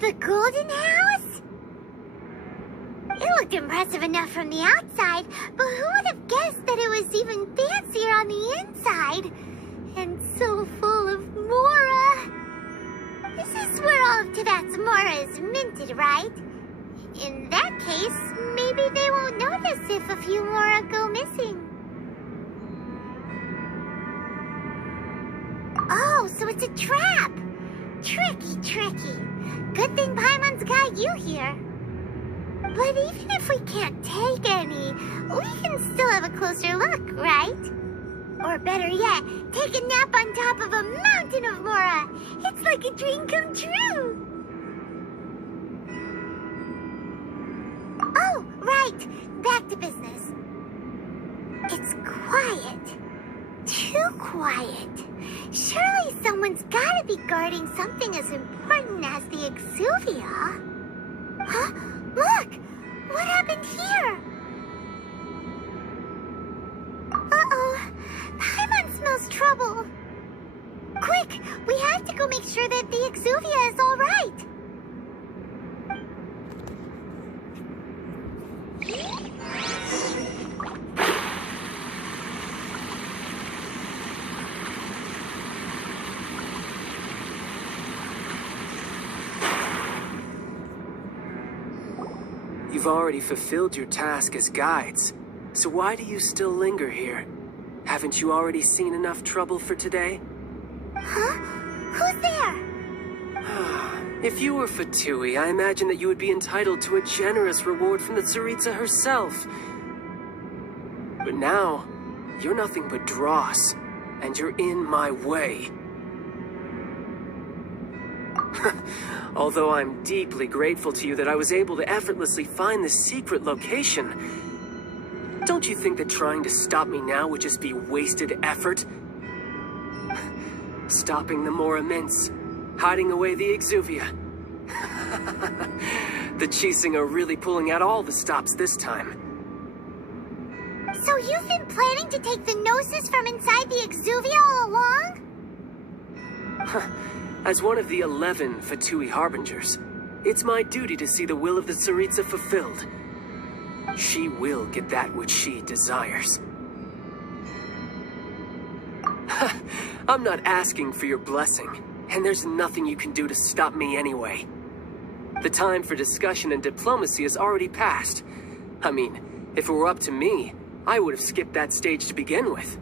The golden house? It looked impressive enough from the outside, but who would have guessed that it was even fancier on the inside? And so full of Mora. This is where all of Tibet's Mora is minted, right? In that case, maybe they won't notice if a few Mora go missing. Oh, so it's a trap! Tricky. Good thing Paimon's got you here. But even if we can't take any, we can still have a closer look, right? Or better yet, take a nap on top of a mountain of Mora. It's like a dream come true. Oh, right. Back to business. It's quiet. Too quiet. Surely someone's gotta be guarding something as important as the Exuvia. Huh? Look! What happened here? Uh-oh. Paimon smells trouble. Quick! We have to go make sure that the Exuvia is all right. You've already fulfilled your task as guides, so why do you still linger here? Haven't you already seen enough trouble for today? Huh? Who's there? If you were Fatui, I imagine that you would be entitled to a generous reward from the Tsaritsa herself. But now, you're nothing but dross, and you're in my way. Although I'm deeply grateful to you that I was able to effortlessly find this secret location, don't you think that trying to stop me now would just be wasted effort? Stopping the Mora Mints, hiding away the Exuvia. The Chising are really pulling out all the stops this time. So you've been planning to take the Gnosis from inside the Exuvia all along? As one of the 11 Fatui Harbingers, it's my duty to see the will of the Tsaritsa fulfilled. She will get that which she desires. I'm not asking for your blessing, and there's nothing you can do to stop me anyway. The time for discussion and diplomacy has already passed. I mean, if it were up to me, I would have skipped that stage to begin with.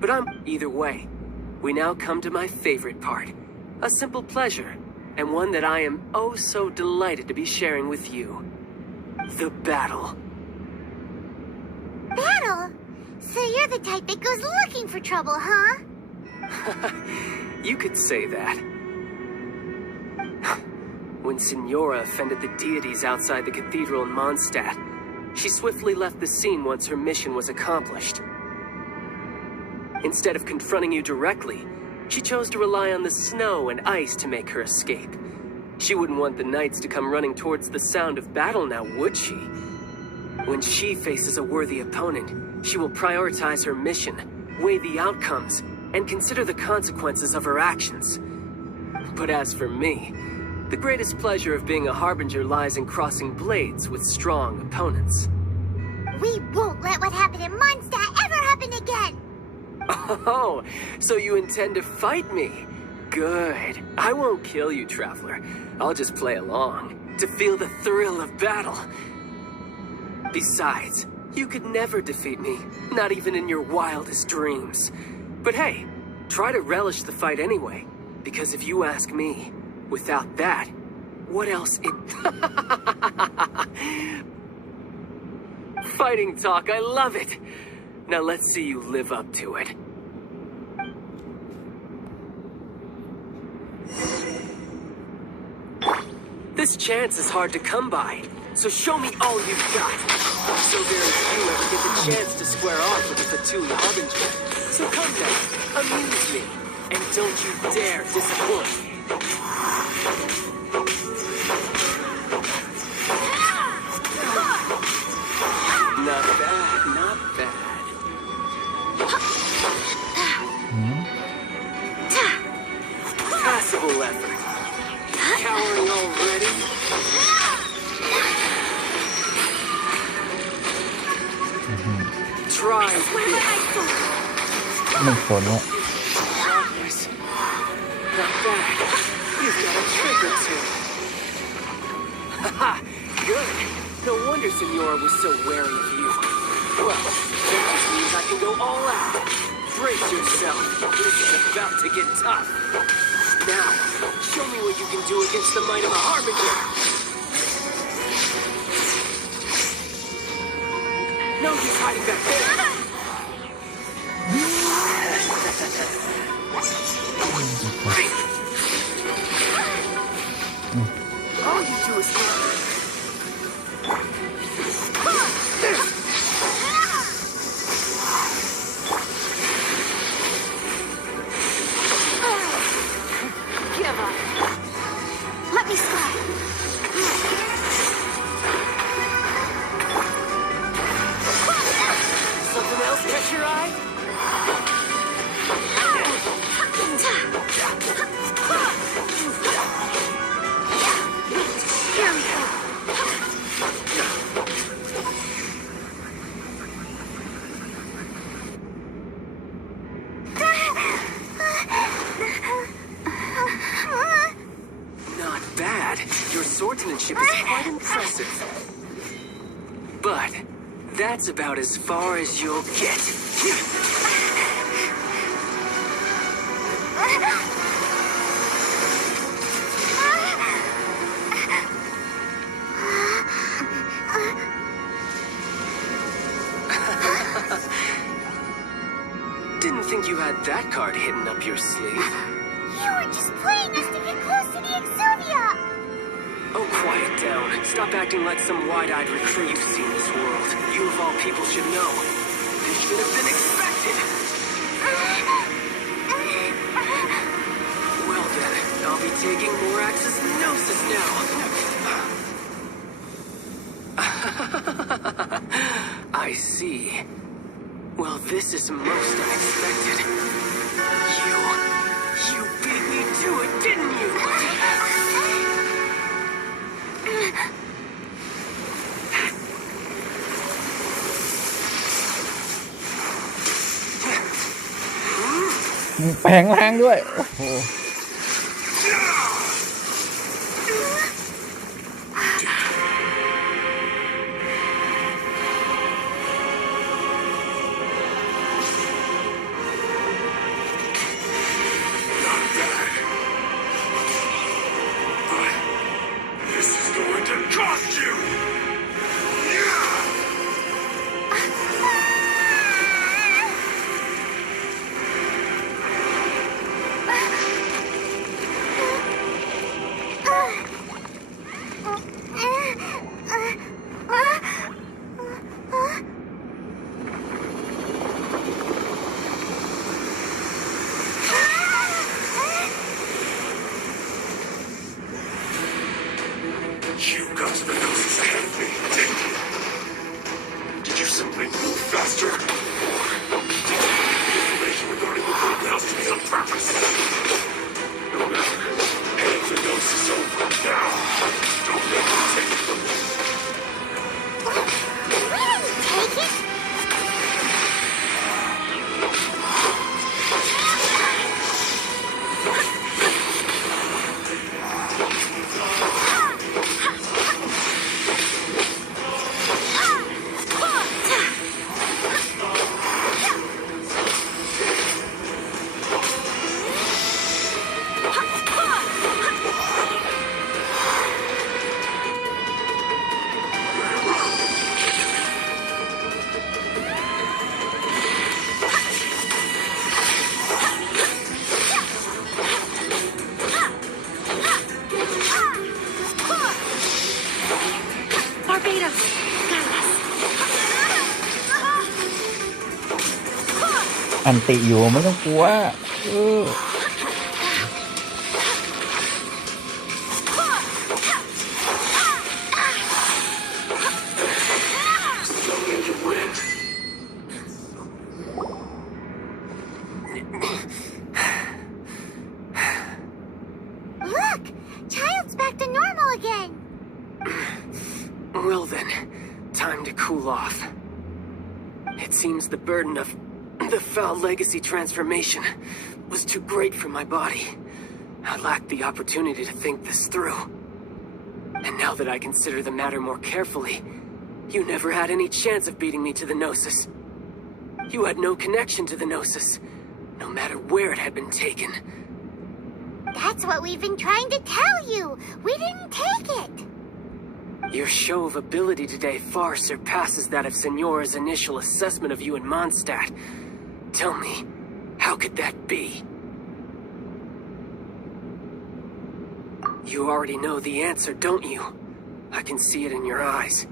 But either way, we now come to my favorite part. A simple pleasure, and one that I am oh so delighted to be sharing with you. The battle. Battle? So you're the type that goes looking for trouble, huh? You could say that. When Signora offended the deities outside the cathedral in Mondstadt, she swiftly left the scene once her mission was accomplished. Instead of confronting you directly, she chose to rely on the snow and ice to make her escape. She wouldn't want the knights to come running towards the sound of battle now, would she? When she faces a worthy opponent, she will prioritize her mission, weigh the outcomes, and consider the consequences of her actions. But as for me, The greatest pleasure of being a harbinger lies in crossing blades with strong opponents. We won't let what happened in Mondstadt ever happen again! Oh, so you intend to fight me? Good. I won't kill you, Traveler. I'll just play along, to feel the thrill of battle. Besides, you could never defeat me, not even in your wildest dreams. But hey, try to relish the fight anyway, because if you ask me, without that, what else Fighting talk, I love it! Now let's see you live up to it. This chance is hard to come by, so show me all you've got. So very few ever get the chance to square off with the Fatui Harbinger. So come now, amuse me, and don't you dare disappoint. Not bad, not bad. Passable effort. Cowering already? Try this. ไม่ฝนเนี่ย Not bad. You've got a trick or two. Haha, good. No wonder Senora was so wary of you. Well, that just means I can go all out. Brace yourself. This is about to get tough. Now, show me what you can do against the might of a Harbinger. No use hiding back there. All you do is Give up. Let me slide. Something else catch your eye? Here we go. Not bad. Your swordsmanship is quite impressive. But that's about as far as you'll get. Didn't think you had that card hidden up your sleeve. You were just playing us to get close to the Exuvia! Oh, quiet down. Stop acting like some wide-eyed recruit you've seen this world. You of all people should know. This should have been expected. Well then, I'll be taking Morax's Gnosis now. I see. Well, this is most unexpected. You beat me to it, didn't you?แปลงร่างด้วยโอ้โห This is going to cost you! You got to the Gnosis ahead of me, didn't you? Did you simply move faster? Or did you get information regarding the Golden House to me on purpose? No matter. Hey, the Gnosis over. อันติอยู่ไม่ต้องกลัวLook! Child's back to normal again! Well then, time to cool off. It seems the burden of the foul legacy transformation was too great for my body. I lacked the opportunity to think this through. And now that I consider the matter more carefully, you never had any chance of beating me to the Gnosis. You had no connection to the Gnosis, no matter where it had been taken. That's what we've been trying to tell you! We didn't take it! Your show of ability today far surpasses that of Signora's initial assessment of you in Mondstadt. Tell me, how could that be? You already know the answer, don't you? I can see it in your eyes.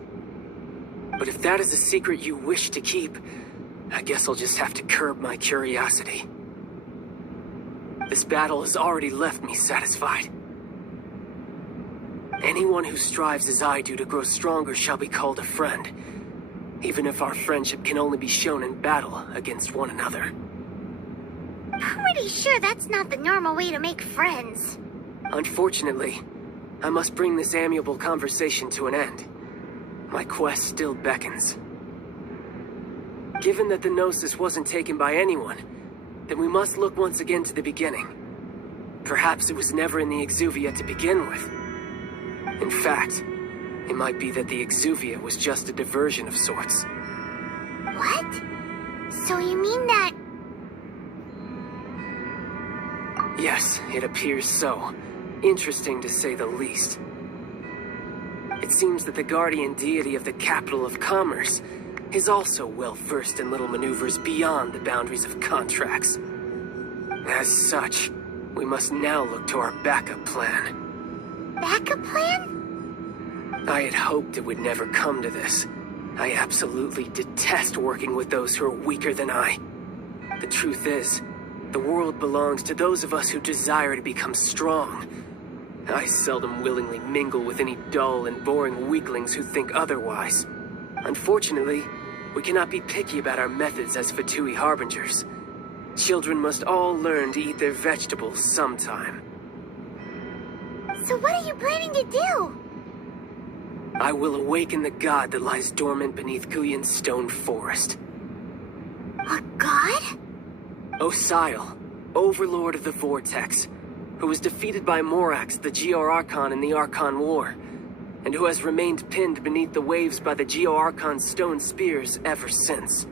But if that is a secret you wish to keep, I guess I'll just have to curb my curiosity. This battle has already left me satisfied. Anyone who strives as I do to grow stronger shall be called a friend, even if our friendship can only be shown in battle against one another. Pretty sure that's not the normal way to make friends. Unfortunately, I must bring this amiable conversation to an end. My quest still beckons. Given that the Gnosis wasn't taken by anyone, then we must look once again to the beginning. Perhaps it was never in the Exuvia to begin with. In fact, it might be that the Exuvia was just a diversion of sorts. What? So you mean that... Yes, it appears so. Interesting to say the least. It seems that the guardian deity of the capital of commerce is also well versed in little maneuvers beyond the boundaries of contracts. As such, we must now look to our backup plan. Backup plan? I had hoped it would never come to this. I absolutely detest working with those who are weaker than I. The truth is, the world belongs to those of us who desire to become strong. I seldom willingly mingle with any dull and boring weaklings who think otherwise. Unfortunately, we cannot be picky about our methods as Fatui Harbingers. Children must all learn to eat their vegetables sometime. So what are you planning to do? I will awaken the god that lies dormant beneath Guyon's stone forest. A god? Osial, overlord of the Vortex, who was defeated by Morax, the Geo-Archon in the Archon War, and who has remained pinned beneath the waves by the Geo-Archon's stone spears ever since.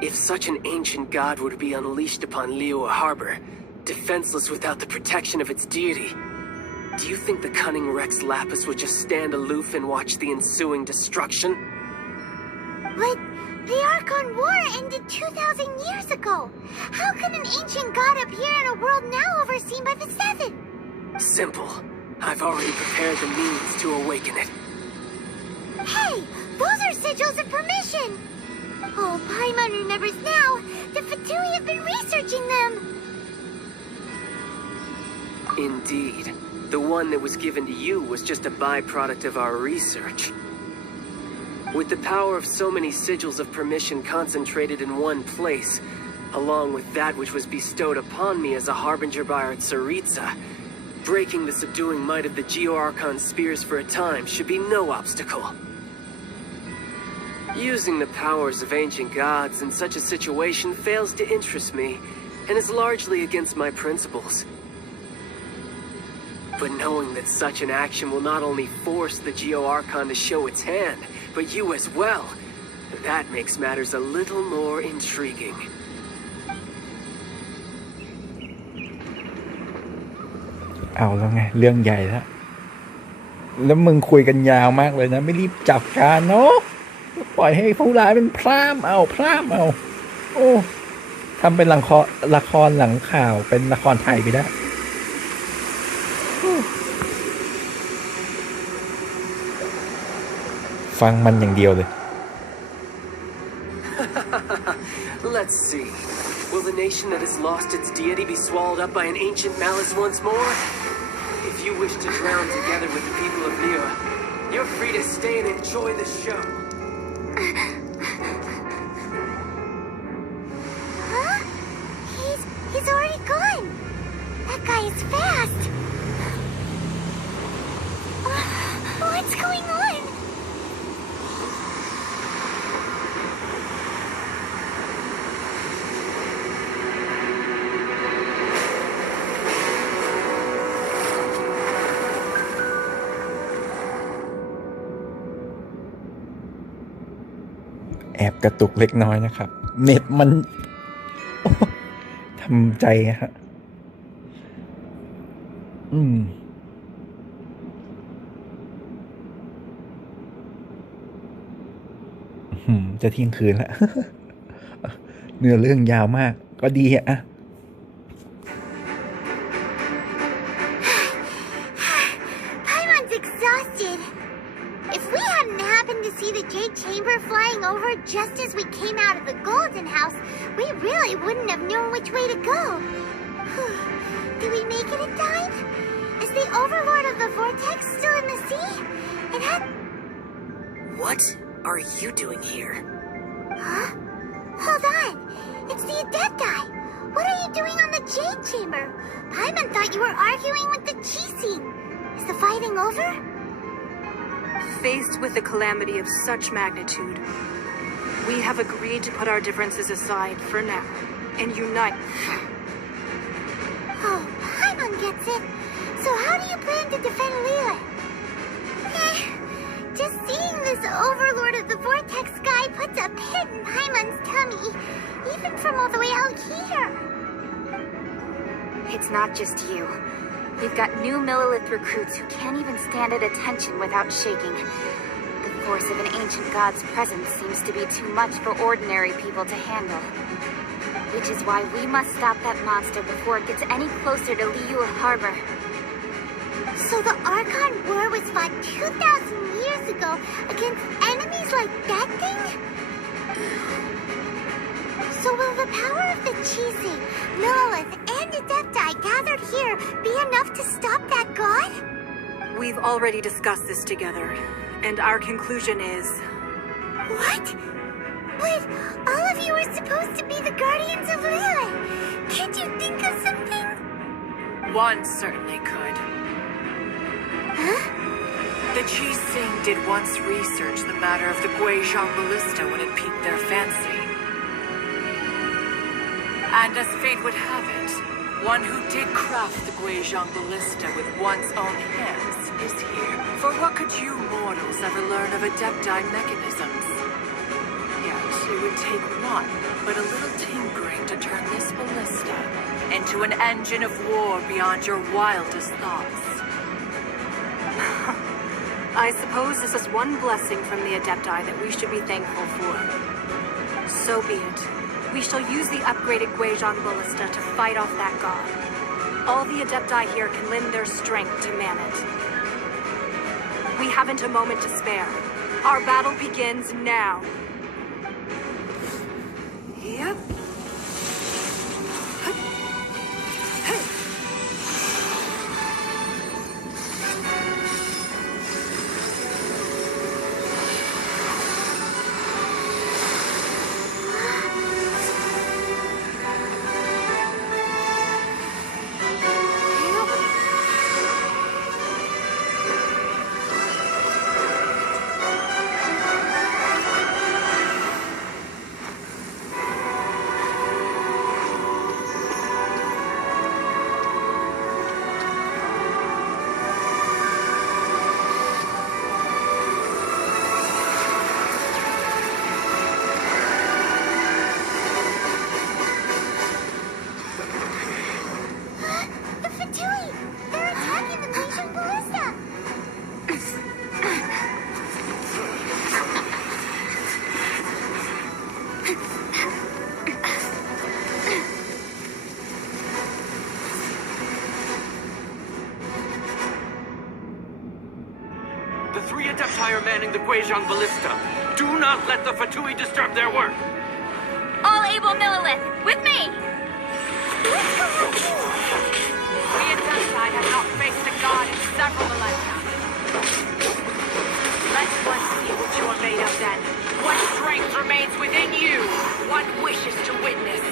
If such an ancient god were to be unleashed upon Liyue Harbor, defenseless without the protection of its deity, do you think the cunning Rex Lapis would just stand aloof and watch the ensuing destruction? But the Archon War ended 2,000 years ago. How can an ancient god appear in a world now overseen by the Seven? Simple. I've already prepared the means to awaken it. Hey! Those are sigils of permission! Oh, Paimon remembers now. The Fatui have been researching them. Indeed. The one that was given to you was just a byproduct of our research. With the power of so many sigils of permission concentrated in one place, along with that which was bestowed upon me as a harbinger by our Tsaritsa, breaking the subduing might of the Geo-Archon spears for a time should be no obstacle. Using the powers of ancient gods in such a situation fails to interest me, and is largely against my principles. But knowing that such an action will not only force the Geo-Archon to show its hand, but you as well, that makes matters a little more intriguing. เอาแล้วไงเรื่องใหญ่แล้วมึงคุยกันยาวมากเลยนะไม่รีบจับการเนาะปล่อยให้ผู้ร้ายเป็นพร่ำเอาโอ้ทำเป็นละครหลังข่าวเป็นละครไทยไปได้ฟังมันอย่างเดียวเลย Let's see. Will the nation that has lost its deity be swallowed up by an ancient malice once more? If you wish to drown together with the people of Lyra, you're free to stay and enjoy the show. Huh? He's already gone. That guy is fast. What's going on?แอบกระตุกเล็กน้อยนะครับ เน็ตมันทำใจฮะจะเที่ยงคืนแล้ว เนื้อเรื่องยาวมากก็ดีอะ Paimon's exhausted. If we hadn't happened to see the Jade Chamber flying over just as we came out of the Golden House, we really wouldn't have known which way to go. Did we make it in time? Is the Overlord of the Vortex still in the sea? It had... What are you doing here? Huh? Hold on. It's the Adepti. What are you doing on the Jade Chamber? Paimon thought you were arguing with the Chising. Is the fighting over? Faced with a calamity of such magnitude, we have agreed to put our differences aside for now and unite. Oh, Paimon gets it. So how do you plan to defend Lyra? Just seeing this Overlord of the Vortex guy puts a pit in Paimon's tummy, even from all the way out here. It's not just you. We've got new Millilith recruits who can't even stand at attention without shaking. The force of an ancient god's presence seems to be too much for ordinary people to handle. Which is why we must stop that monster before it gets any closer to Liyue Harbor. So the Archon War was fought 2,000 years ago against enemies like that thing? So will the power of the Chising, Millilith, and Adepti gathered here be enough to stop that god? We've already discussed this together, and our conclusion is... What? But all of you are supposed to be the guardians of Lyra. Can't you think of something? One certainly could. Huh? The Chising did once research the matter of the Guizhong Ballista when it piqued their fancy. And as fate would have it, one who did craft the Guizhong Ballista with one's own hands is here. For what could you mortals ever learn of Adepti mechanisms? Yet it would take one, but a little tinkering to turn this ballista into an engine of war beyond your wildest thoughts. I suppose this is one blessing from the Adepti that we should be thankful for. So be it. We shall use the upgraded Guizhong Ballista to fight off that god. All the Adepti here can lend their strength to man it. We haven't a moment to spare. Our battle begins now. Yep. The three Adepti are manning the Guizhong Ballista. Do not let the Fatui disturb their work. All unstable Millilith. With me! We at Dunside have not faced a god in several millennia. Let one see what you are made of then. What strength remains within you? What wishes to witness?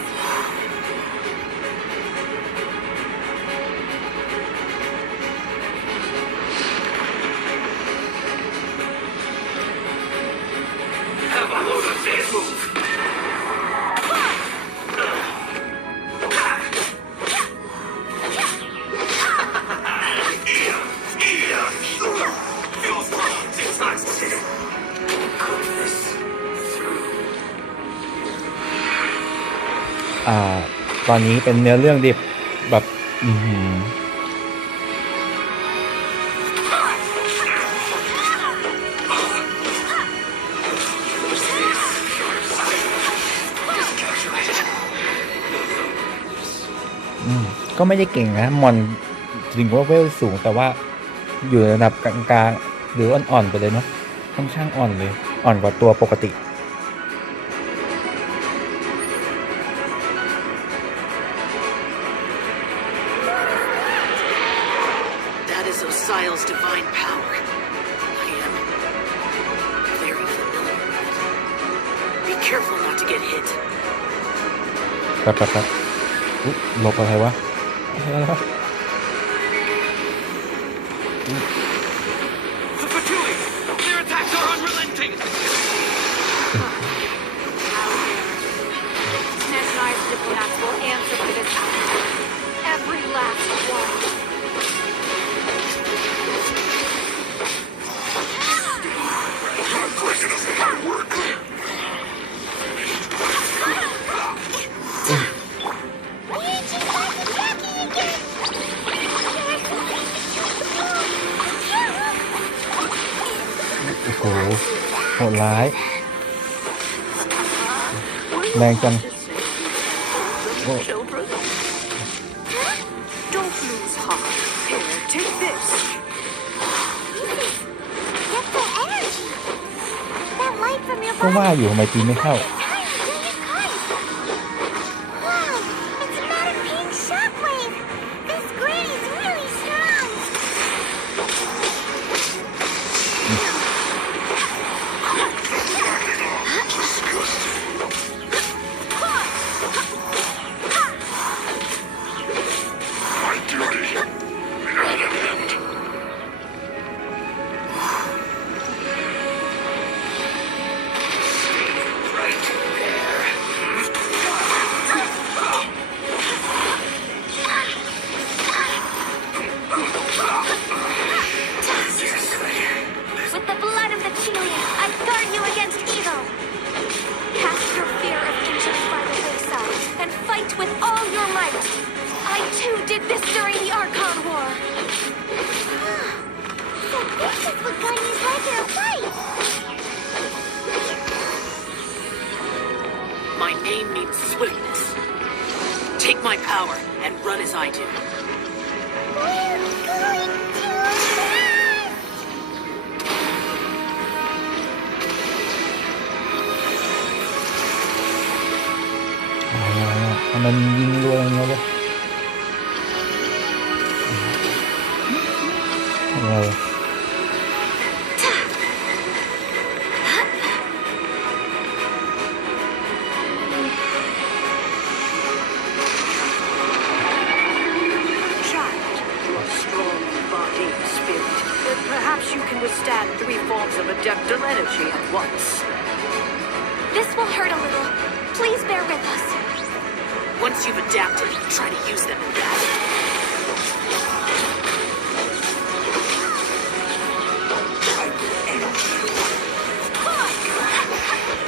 Have a load of this move. Feels wrong. It's nice to see. Put this through. ตอนนี้เป็นเนื้อเรื่องดิบแบบก็ไม่ได้เก่งนะมอนถึงว่าเวลสูงแต่ว่าอยู่ระดับกลางๆหรืออ่อนๆไปเลยเนาะค่อนข้างอ่อนเลยอ่อนกว่าตัวปกติ That is Osial's divine power. I am very familiar with it. Be careful not to get hit. แป๊บหลบอะไรวะ The Fatui! Their attacks are unrelenting! Snezhnai's diplomats will answer for this act. Every last one. Not quick enough for my work. Luigi starts attacking again! โอ้โหโหดร้ายแรงจัง Children? Don't lose heart. Here, take this. Get the energy! That light from your ก็ body ว่าอยู่ทำไมตีไม่เข้า Wow, it's about a pink shockwave! This grid is really strong! My duty at an end. Right there. With the blood of the Chelian, I guard you against evil! Cast your fear of injury by the wayside, and fight with all your might! I too did this during the Archon War! So this is what Ganya's regular fight! My name means swiftness. Take my power and run as I do. We're going to run! มันยิงรัวอย่างเงี้ยวะอะไร Child, a strong body and spirit. But perhaps you can withstand 3 forms of adeptal energy at once. This will hurt a little. Please bear with us. Once you've adapted, try to use them in battle. I will end you.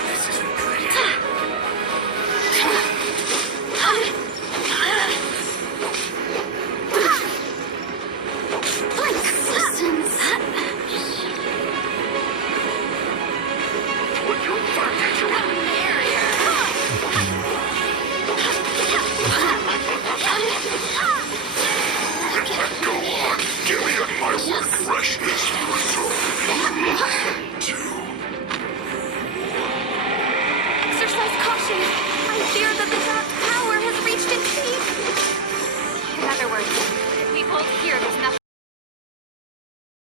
This isn't good. When you're back at your Go on, give me my work freshness.